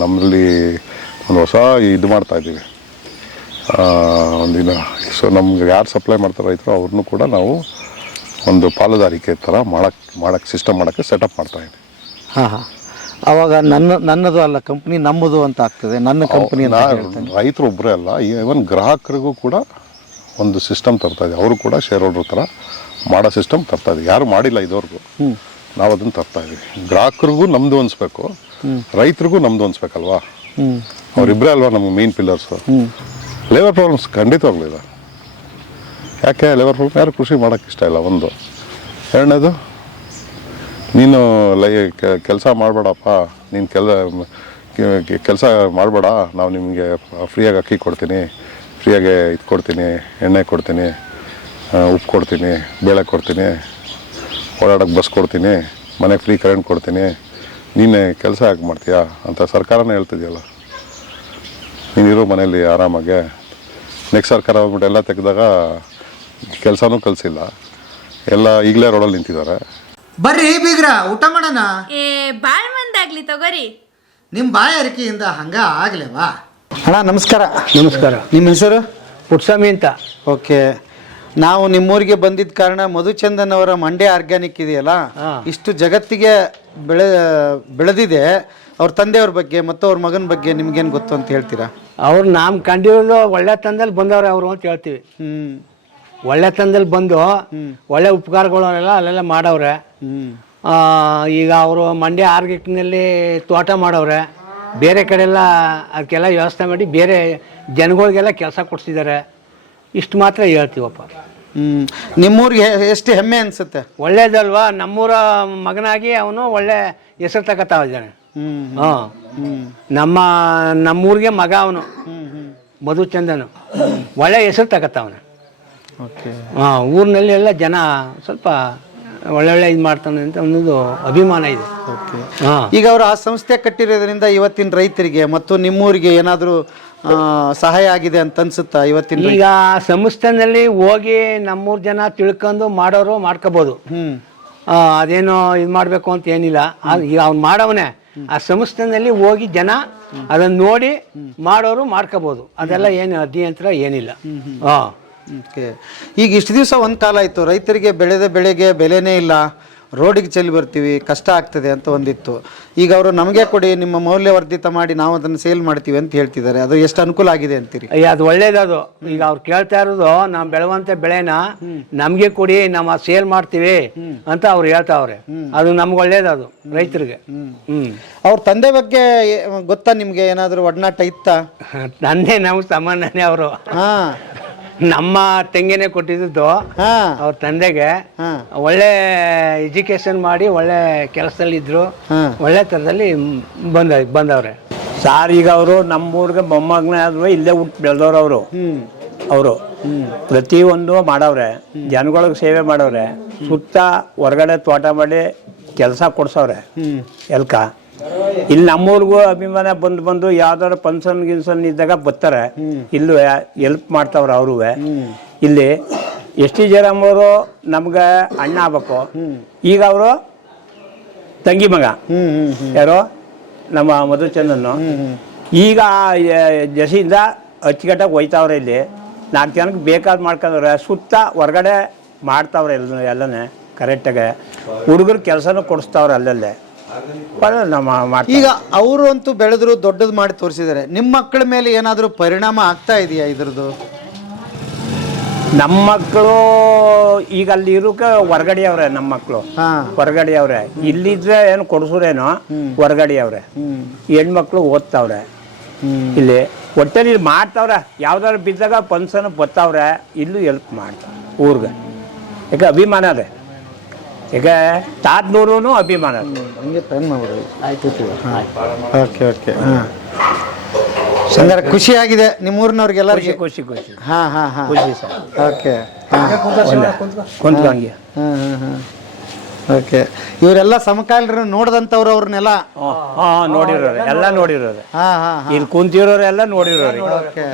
ನಮ್ಮಲ್ಲಿ ಒಂದು ಹೊಸ ಇದು ಮಾಡ್ತಾ ಇದ್ದೀವಿ. ಒಂದಿನ ಸೊ ನಮ್ಗೆ ಯಾರು ಸಪ್ಲೈ ಮಾಡ್ತಾರೆ ರೈತರು ಅವ್ರನ್ನೂ ಕೂಡ ನಾವು ಒಂದು ಪಾಲುದಾರಿಕೆ ಥರ ಮಾಡಕ್ಕೆ ಮಾಡಕ್ಕೆ ಸಿಸ್ಟಮ್ ಮಾಡೋಕ್ಕೆ ಸೆಟಪ್ ಮಾಡ್ತಾ ಇದ್ದೀವಿ. ಹಾಂ ಹಾಂ. ಅವಾಗ ನನ್ನ ನನ್ನದು ಅಲ್ಲ ಕಂಪ್ನಿ ನಮ್ಮದು ಅಂತ ಆಗ್ತದೆ. ನನ್ನ ಕಂಪ್ನಿ ರೈತರು ಒಬ್ಬರೇ ಅಲ್ಲ ಈವನ್ ಗ್ರಾಹಕರಿಗೂ ಕೂಡ ಒಂದು ಸಿಸ್ಟಮ್ ತರ್ತಾ ಇದೆ ಅವರು ಕೂಡ ಶೇರ್ ಹೋಲ್ಡರ್ ಥರ ಮಾಡೋ ಸಿಸ್ಟಮ್ ತರ್ತಾ ಇದೆ ಯಾರು ಮಾಡಿಲ್ಲ ಇದುವರೆಗೂ. ನಾವು ಅದನ್ನು ತರ್ತಾ ಇದ್ದೀವಿ ಗ್ರಾಹಕರಿಗೂ ನಮ್ದು ಅನ್ಸ್ಬೇಕು, ರೈತರಿಗೂ ನಮ್ದು ಅನ್ಸ್ಬೇಕಲ್ವಾ? ಅವರಿಬ್ಬರೇ ಅಲ್ವಾ ನಮ್ಗೆ ಮೇನ್ ಪಿಲ್ಲರ್ಸ್ ಲೇಬರ್ ಪ್ರಾಬ್ಲಮ್ಸ್ ಖಂಡಿತವಾಗ್ಲಿದೆ ಯಾಕೆ ಲೇಬರ್ ಪ್ರಾಬ್ಲಮ್ ಯಾರು ಕೃಷಿ ಮಾಡೋಕ್ಕೆ ಇಷ್ಟ ಇಲ್ಲ ಒಂದು. ಎರಡನೇದು, ನೀನು ಲೈ ಕೆಲಸ ಮಾಡಬೇಡಪ್ಪ. ನೀನು ಕೆಲ ಕೆಲಸ ಮಾಡಬೇಡ. ನಾವು ನಿಮಗೆ ಫ್ರೀಯಾಗಿ ಅಕ್ಕಿ ಕೊಡ್ತೀನಿ, ಫ್ರೀಯಾಗಿ ಇದು ಕೊಡ್ತೀನಿ, ಎಣ್ಣೆ ಕೊಡ್ತೀನಿ ಉಪ್ಪು ಕೊಡ್ತೀನಿ, ಬೇಳೆ ಕೊಡ್ತೀನಿ. ಓಡಾಡೋಕ್ಕೆ ಬಸ್ ಕೊಡ್ತೀನಿ ಮನೆಗೆ ಫ್ರೀ ಕರೆಂಟ್ ಕೊಡ್ತೀನಿ ನೀನೇ ಕೆಲಸ ಯಾಕೆ ಮಾಡ್ತೀಯಾ ಅಂತ ಸರ್ಕಾರನೇ ಹೇಳ್ತಿದೆಯಲ್ಲ. ನೀನಿರೋ ಮನೇಲಿ ಆರಾಮಾಗೆ ನೆಕ್ಸ್ಟ್ ಸರ್ಕಾರ ಬಂದ್ಬಿಟ್ಟು ಎಲ್ಲ ತೆಗೆದಾಗ ಕೆಲಸನೂ ಕಲಿಸಿಲ್ಲ. ಎಲ್ಲ ಈಗಲೇ ರೋಡಲ್ಲಿ ನಿಂತಿದ್ದಾರೆ. ಬರ್ರಿ ಬೀಗ್ರ ಊಟ ಮಾಡೋಣ? ಏ ಬಾಳ್ ಮಂದಾಗ್ಲಿ ತಗೋರಿ. ನಿಮ್ಮ ಬಾಯಾರಿಕೆಯಿಂದ ಹಂಗ ಆಗ್ಲೇವಾ? ಅಣ್ಣ ನಮಸ್ಕಾರ. ನಮಸ್ಕಾರ. ನಿಮ್ಮ ಹೆಸರು? ಪುಟ್ಸ್ವಾಮಿ ಅಂತ. ಓಕೆ. ನಾವು ನಿಮ್ಮೂರಿಗೆ ಬಂದಿದ್ದ ಕಾರಣ ಮಧುಚಂದನ್ ಅವರ ಮಂಡ್ಯ ಆರ್ಗ್ಯಾನಿಕ್ ಇದೆಯಲ್ಲ ಇಷ್ಟು ಜಗತ್ತಿಗೆ ಬೆಳೆ ಬೆಳೆದಿದೆ. ಅವ್ರ ತಂದೆಯವ್ರ ಬಗ್ಗೆ ಮತ್ತು ಅವ್ರ ಮಗನ ಬಗ್ಗೆ ನಿಮ್ಗೇನು ಗೊತ್ತು ಅಂತ ಹೇಳ್ತೀರಾ? ಅವ್ರು ನಾಮ್ ಕಂಡಿರೋದು ಒಳ್ಳೆ ತಂದಲ್ಲಿ ಬಂದವ್ರೆ ಅವರು ಅಂತ ಹೇಳ್ತೀವಿ. ಹ್ಞೂ ಒಳ್ಳೆ ತಂದಲ್ಲಿ ಬಂದು ಒಳ್ಳೆ ಉಪಕಾರಗಳನ್ನೆಲ್ಲ ಅಲ್ಲೆಲ್ಲ ಮಾಡವ್ರೆ. ಹ್ಮ್. ಆ, ಈಗ ಅವರು ಮಂಡ್ಯ ಆರ್ಗಿಕ್ನಲ್ಲಿ ತೋಟ ಮಾಡವ್ರೆ. ಬೇರೆ ಕಡೆ ಎಲ್ಲ ಅದಕ್ಕೆಲ್ಲ ವ್ಯವಸ್ಥೆ ಮಾಡಿ ಬೇರೆ ಜನಗಳಿಗೆಲ್ಲ ಕೆಲಸ ಕೊಡ್ಸಿದ್ದಾರೆ. ಇಷ್ಟು ಮಾತ್ರ ಹೇಳ್ತೀವಪ್ಪ. ಹ್ಮ್. ನಿಮ್ಮೂರಿಗೆ ಎಷ್ಟು ಹೆಮ್ಮೆ ಅನ್ಸುತ್ತೆ? ಒಳ್ಳೇದಲ್ವಾ? ನಮ್ಮೂರ ಮಗನಾಗಿ ಅವನು ಒಳ್ಳೆ ಹೆಸರು ತಗೋತಾ ಇದ್ದಾನೆ. ಹ್ಮ್ ಹಾಂ. ಹ್ಮ್. ನಮ್ಮ ನಮ್ಮೂರಿಗೆ ಮಗ ಅವನು. ಮಧು ಚಂದನು ಮಧುಚಂದನು. ಒಳ್ಳೆ ಹೆಸರು ಅವನು. ಓಕೆ. ಹಾಂ ಊರಿನಲ್ಲಿ ಎಲ್ಲ ಜನ ಸ್ವಲ್ಪ ಒಳ್ಳೆ ಒಳ್ಳೆ ಇದು ಮಾಡ್ತಾನೆ ಅಂತ ಅನ್ನೋದು ಅಭಿಮಾನ ಇದೆ. ಓಕೆ. ಹಾಂ. ಈಗ ಅವರು ಆ ಸಂಸ್ಥೆ ಕಟ್ಟಿರೋದ್ರಿಂದ ಇವತ್ತಿನ ರೈತರಿಗೆ ಮತ್ತು ನಿಮ್ಮೂರಿಗೆ ಏನಾದರೂ ಸಹಾಯ ಆಗಿದೆ ಅಂತ ಅನ್ಸುತ್ತಾ ಇವತ್ತಿನ ಈಗ ಸಂಸ್ಥೆನಲ್ಲಿ ಹೋಗಿ ನಮ್ಮೂರು ಜನ ತಿಳ್ಕೊಂಡು ಮಾಡೋರು ಮಾಡ್ಕೋಬಹುದು ಅದೇನು ಆ, ಅದೇನೋ ಇದು ಮಾಡಬೇಕು ಅಂತ ಏನಿಲ್ಲ. ಅವ್ನ್ ಈಗ ಅವ್ನು ಮಾಡವನೇ. ಆ ಸಂಸ್ಥೆನಲ್ಲಿ ಹೋಗಿ ಜನ ಅದನ್ನ ನೋಡಿ ಮಾಡೋರು ಮಾಡ್ಕೋಬಹುದು ಅದೆಲ್ಲ ಏನು ಅಧ್ಯಯಂತರ ಏನಿಲ್ಲ. ಹಾಂ ಓಕೆ. ಈಗ ಇಷ್ಟು ದಿವಸ ಒಂದು ಕಾಲ ಆಯ್ತು. ರೈತರಿಗೆ ಬೆಳೆದ ಬೆಳೆಗೆ ಬೆಲೆನೇ ಇಲ್ಲ. ರೋಡಿಗೆ ಚೆಲ್ಲಿ ಬರ್ತೀವಿ ಕಷ್ಟ ಆಗ್ತದೆ ಅಂತ ಒಂದಿತ್ತು. ಈಗ ಅವರು ನಮಗೆ ಕೊಡಿ ನಿಮ್ಮ ಮೌಲ್ಯವರ್ಧಿತ ಮಾಡಿ ನಾವು ಅದನ್ನು ಸೇಲ್ ಮಾಡ್ತೀವಿ ಅಂತ ಹೇಳ್ತಿದ್ದಾರೆ. ಅದು ಎಷ್ಟು ಅನುಕೂಲ ಆಗಿದೆ ಅಂತೀರಿ? ಅಯ್ಯ ಅದು ಒಳ್ಳೇದದು. ಈಗ ಅವ್ರು ಕೇಳ್ತಾ ಇರೋದು ನಾವು ಬೆಳವಂತ ಬೆಳೆನ ನಮಗೆ ಕೊಡಿ ನಾವು ಸೇಲ್ ಮಾಡ್ತೀವಿ ಅಂತ ಅವ್ರು ಹೇಳ್ತಾವ್ರೆ. ಅದು ನಮ್ಗೆ ಒಳ್ಳೇದದು ರೈತರಿಗೆ. ಹ್ಮ್. ಅವ್ರ ತಂದೆ ಬಗ್ಗೆ ಏ- ಗೊತ್ತಾ ನಿಮಗೆ? ಏನಾದರೂ ಒಡನಾಟ ಇತ್ತಾ? ತಂದೆ ನಮ್ಗೆ ಸಾಮಾನ್ಯನೇ ಅವರು. ಹಾಂ. ನಮ್ಮ ತಂಗಿನೇ ಕೊಟ್ಟಿದ್ದು ಹಾಂ. ಅವ್ರ ತಂದೆಗೆ. ಹಾಂ. ಒಳ್ಳೆ ಎಜುಕೇಶನ್ ಮಾಡಿ ಒಳ್ಳೆ ಕೆಲಸದಲ್ಲಿ ಇದ್ರು. ಒಳ್ಳೆ ಥರದಲ್ಲಿ ಬಂದ ಬಂದವ್ರೆ. ಸಾರ್ ಈಗ ಅವರು ನಮ್ಮೂರಿಗೆ ಮೊಮ್ಮಗನೇ ಆದ್ರೂ ಇಲ್ಲೇ ಹುಟ್ಟು ಬೆಳೆದವ್ರು ಅವರು. ಅವರು. ಪ್ರತಿಯೊಂದು ಮಾಡವ್ರೆ. ಜನಗಳಿಗೆ ಸೇವೆ ಮಾಡವ್ರೆ. ಸುತ್ತ ಹೊರಗಡೆ ತೋಟ ಮಾಡಿ ಕೆಲಸ ಕೊಡ್ಸವ್ರೆ. ಹ್ಞೂ ಎಲ್ಕ? ಇಲ್ಲಿ ನಮ್ಮೂರಿಗೂ ಅಭಿಮಾನ ಬಂದು ಬಂದು ಯಾವ್ದಾದ್ರು ಫಂಕ್ಷನ್ ಗಿನ್ಸನ್ ಇದ್ದಾಗ ಬರ್ತಾರೆ. ಇಲ್ಲೂ ಎಲ್ಪ್ ಮಾಡ್ತಾವ್ರೆ ಅವರು ಇಲ್ಲಿ ಎಸ್ ಟಿ ಜಯರಾಮ್ ನಮ್ಗೆ ಅಣ್ಣ ಆಗ್ಬೇಕು. ಈಗ ಅವರು ತಂಗಿ ಮಗ. ಯಾರು? ನಮ್ಮ ಮಧುಚಂದನ್ನು ಈಗ ಜಸಿಯಿಂದ ಅಚ್ಚುಕಟ್ಟಾಗಿ ಒಯ್ತಾವ್ರೆ ಇಲ್ಲಿ. ನಾಲ್ಕು ಜನಕ್ಕೆ ಬೇಕಾದ್ ಮಾಡ್ಕೊಂಡವ್ರೆ. ಸುತ್ತ ಹೊರಗಡೆ ಮಾಡ್ತಾವ್ರೆ ಎಲ್ಲ ಎಲ್ಲನೇ. ಕರೆಕ್ಟಾಗೆ ಹುಡುಗರು ಕೆಲಸನೂ ಕೊಡಿಸ್ತಾವ್ರೆ ಅಲ್ಲಲ್ಲೇ. ಒಳ್ಳೆ ನಮ್ಮ ಮಾಡ್ತೀವಿ ಈಗ ಅವರು ಅಂತೂ ಬೆಳೆದ್ರು ದೊಡ್ಡದು ಮಾಡಿ ತೋರಿಸಿದ್ದಾರೆ. ನಿಮ್ಮ ಮಕ್ಕಳ ಮೇಲೆ ಏನಾದರೂ ಪರಿಣಾಮ ಆಗ್ತಾ ಇದೆಯಾ ಇದ್ರದ್ದು? ನಮ್ಮ ಮಕ್ಕಳು ಈಗ ಅಲ್ಲಿ ಇರೋಕೆ ಹೊರಗಡೆ ಅವ್ರೆ ನಮ್ಮ ಮಕ್ಕಳು. ಹಾಂ. ಹೊರಗಡೆ ಅವ್ರೆ ಇಲ್ಲಿದ್ರೆ ಏನು ಕೊಡಿಸೋರೇನೋ? ಹೊರಗಡೆ ಅವ್ರೆ ಹ್ಮ್. ಹೆಣ್ಮಕ್ಳು ಓದ್ತಾವ್ರೆ. ಇಲ್ಲಿ ಹೊಟ್ಟೆಲಿ ಮಾಡ್ತಾವ್ರೆ. ಯಾವ್ದಾದ್ರು ಬಿದ್ದಾಗ ಫಂಕ್ಷನ್ ಬತ್ತಾವ್ರೆ. ಇಲ್ಲೂ ಹೆಲ್ಪ್ ಮಾಡ್ತಾವ್ರೆ ಊರ್ಗೆ. ಯಾಕೆ ಅಭಿಮಾನ ಅದೇ? ಈಗ ತಾತ್ನೂರು ಅಭಿಮಾನ ಹಂಗೆ ಮಾಡ್ಬಿಡಿ. Okay okay. ಹಾಂ. ಹಂಗಾರೆ ಖುಷಿ ಆಗಿದೆ ನಿಮ್ಮೂರಿನವ್ರಿಗೆಲ್ಲರಿಗೆ. ಖುಷಿ ಖುಷಿ ಖುಷಿ. ಹಾಂ ಹಾಂ ಹಾಂ. ಖುಷಿ ಸರ್. ಓಕೆ. ಹಾಂ. ಕುಂತ್ಕಂಗೆ ಹಾಂ ಹಾಂ ಹಾಂ. ಓಕೆ. ಇವರೆಲ್ಲ ಸಮಕಾಲೀನರು ನೋಡ್ದಂಥವ್ರು ಅವ್ರನ್ನೆಲ್ಲ? ಹಾಂ ನೋಡಿರೋರೆ. ಎಲ್ಲ ನೋಡಿರೋರು. ಹಾಂ ಹಾಂ ಇಲ್ಲಿ ಇಲ್ಲಿ ಕುಂತಿರೋರೆಲ್ಲ ನೋಡಿರೋರು ಓಕೆ.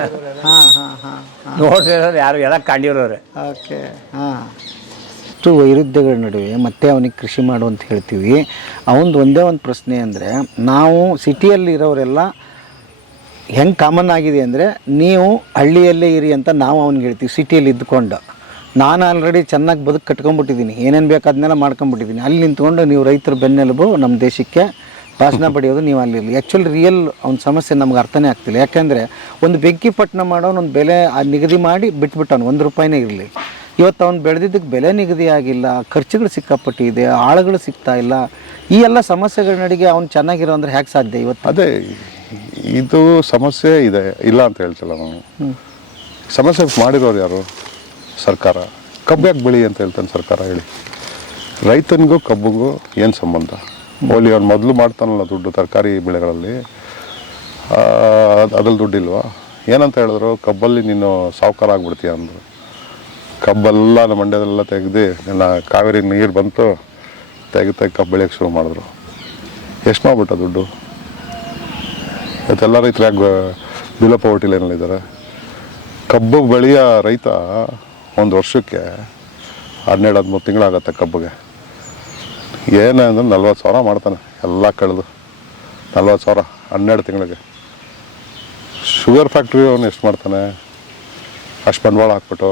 ಹಾಂ ಹಾಂ ಹಾಂ ಹಾಂ. ನೋಡಿರೋರು ಯಾರು ಎಲ್ಲ ಕಾಂಡಿರೋರೆ. ಓಕೆ. ಹಾಂ. ಇಷ್ಟು ವೈರುಧ್ಯಗಳ ನಡುವೆ ಮತ್ತೆ ಅವನಿಗೆ ಕೃಷಿ ಮಾಡು ಅಂತ ಹೇಳ್ತೀವಿ. ಅವನದು ಒಂದೇ ಒಂದು ಪ್ರಶ್ನೆ ಅಂದರೆ, ನಾವು ಸಿಟಿಯಲ್ಲಿ ಇರೋರೆಲ್ಲ ಹೆಂಗೆ ಕಾಮನ್ ಆಗಿದೆ ಅಂದರೆ, ನೀವು ಹಳ್ಳಿಯಲ್ಲೇ ಇರಿ ಅಂತ ನಾವು ಅವ್ನಿಗೆ ಹೇಳ್ತೀವಿ, ಸಿಟಿಯಲ್ಲಿ ಇದ್ದುಕೊಂಡು ನಾನು ಆಲ್ರೆಡಿ ಚೆನ್ನಾಗಿ ಬದುಕು ಕಟ್ಕೊಂಡ್ಬಿಟ್ಟಿದ್ದೀನಿ ಏನೇನು ಬೇಕು ಅದನ್ನೆಲ್ಲ ಮಾಡ್ಕೊಂಡ್ಬಿಟ್ಟಿದ್ದೀನಿ ಅಲ್ಲಿ ನಿಂತ್ಕೊಂಡು ನೀವು ರೈತರ ಬೆನ್ನೆಲುಬು ನಮ್ಮ ದೇಶಕ್ಕೆ ಭಾಷಣ ಪಡೆಯೋದು ನೀವು ಅಲ್ಲಿ ಆ್ಯಕ್ಚುಲಿ ರಿಯಲ್ ಅವ್ನ ಸಮಸ್ಯೆ ನಮ್ಗೆ ಅರ್ಥನೇ ಆಗ್ತಿಲ್ಲ. ಯಾಕೆಂದರೆ, ಒಂದು ಬೆಂಕಿ ಪಟ್ಟಣ ಮಾಡೋನು ಒಂದು ಬೆಲೆ ನಿಗದಿ ಮಾಡಿ ಬಿಟ್ಬಿಟ್ಟವನು, ಒಂದು ರೂಪಾಯಿನೇ ಇರಲಿ. ಇವತ್ತು ಅವ್ನು ಬೆಳೆದಿದ್ದಕ್ಕೆ ಬೆಲೆ ನಿಗದಿ ಆಗಿಲ್ಲ ಖರ್ಚುಗಳು ಸಿಕ್ಕಾಪಟ್ಟಿದೆ ಆಳುಗಳು ಸಿಗ್ತಾ ಇಲ್ಲ ಈ ಎಲ್ಲ ಸಮಸ್ಯೆಗಳ ನಡಿಗೆ ಅವ್ನು ಚೆನ್ನಾಗಿರೋ ಅಂದ್ರೆ ಹೇಗೆ ಸಾಧ್ಯ ಇವತ್ತು? ಅದೇ ಇದು ಸಮಸ್ಯೆ ಇದೆ ಇಲ್ಲ ಅಂತ ಹೇಳ್ತಿಲ್ಲ ನಾನು. ಸಮಸ್ಯೆ ಮಾಡಿರೋರು ಯಾರು? ಸರ್ಕಾರ. ಕಬ್ಬು ಯಾಕೆ ಬೆಳಿ ಅಂತ ಹೇಳ್ತಾನೆ ಸರ್ಕಾರ ಹೇಳಿ. ರೈತನಿಗೂ ಕಬ್ಬಿಗೂ ಏನು ಸಂಬಂಧ? ಓಲಿ ಅವ್ನು ಮೊದಲು ಮಾಡ್ತಾನಲ್ಲ ದುಡ್ಡು ತರಕಾರಿ ಬೆಳೆಗಳಲ್ಲಿ. ಅದ್ರಲ್ಲಿ ದುಡ್ಡಿಲ್ವಾ? ಏನಂತ ಹೇಳಿದ್ರು? ಕಬ್ಬಲ್ಲಿ ನೀನು ಸಾವುಕಾರ ಆಗ್ಬಿಡ್ತೀಯ ಅಂದರು. ಕಬ್ಬೆಲ್ಲ ನಮ್ಮ ಮಂಡ್ಯದಲ್ಲೆಲ್ಲ ತೆಗ್ದು ಎಲ್ಲ ಕಾವೇರಿ ನೀರು ಬಂತು, ತೆಗೆದು ತೆಗೆ ಕಬ್ಬು ಬೆಳೆಯೋಕ್ಕೆ ಶುರು ಮಾಡಿದ್ರು. ಎಷ್ಟು ಮಾಡ್ಬಿಟ್ಟ ದುಡ್ಡು? ಇವತ್ತೆಲ್ಲ ರೈತರಾಗ ಬಿಲೋ ಪವರ್ಟಿ ಲೈನಲ್ಲಿದ್ದಾರೆ ಕಬ್ಬು ಬೆಳೆಯ ರೈತ ಒಂದು ವರ್ಷಕ್ಕೆ ಹನ್ನೆರಡು, ಹದಿಮೂರು ತಿಂಗಳಾಗತ್ತೆ ಕಬ್ಬಿಗೆ. ಏನಂದ್ರೆ ನಲ್ವತ್ತು ಸಾವಿರ ಮಾಡ್ತಾನೆ, ಎಲ್ಲ ಕಳೆದು. ನಲ್ವತ್ತು ಸಾವಿರ, ಹನ್ನೆರಡು ತಿಂಗಳಿಗೆ. ಶುಗರ್ ಫ್ಯಾಕ್ಟ್ರಿ ಅವನು ಎಷ್ಟು ಮಾಡ್ತಾನೆ? ಅಷ್ಟು ಬಂಡವಾಳ ಹಾಕ್ಬಿಟ್ಟು.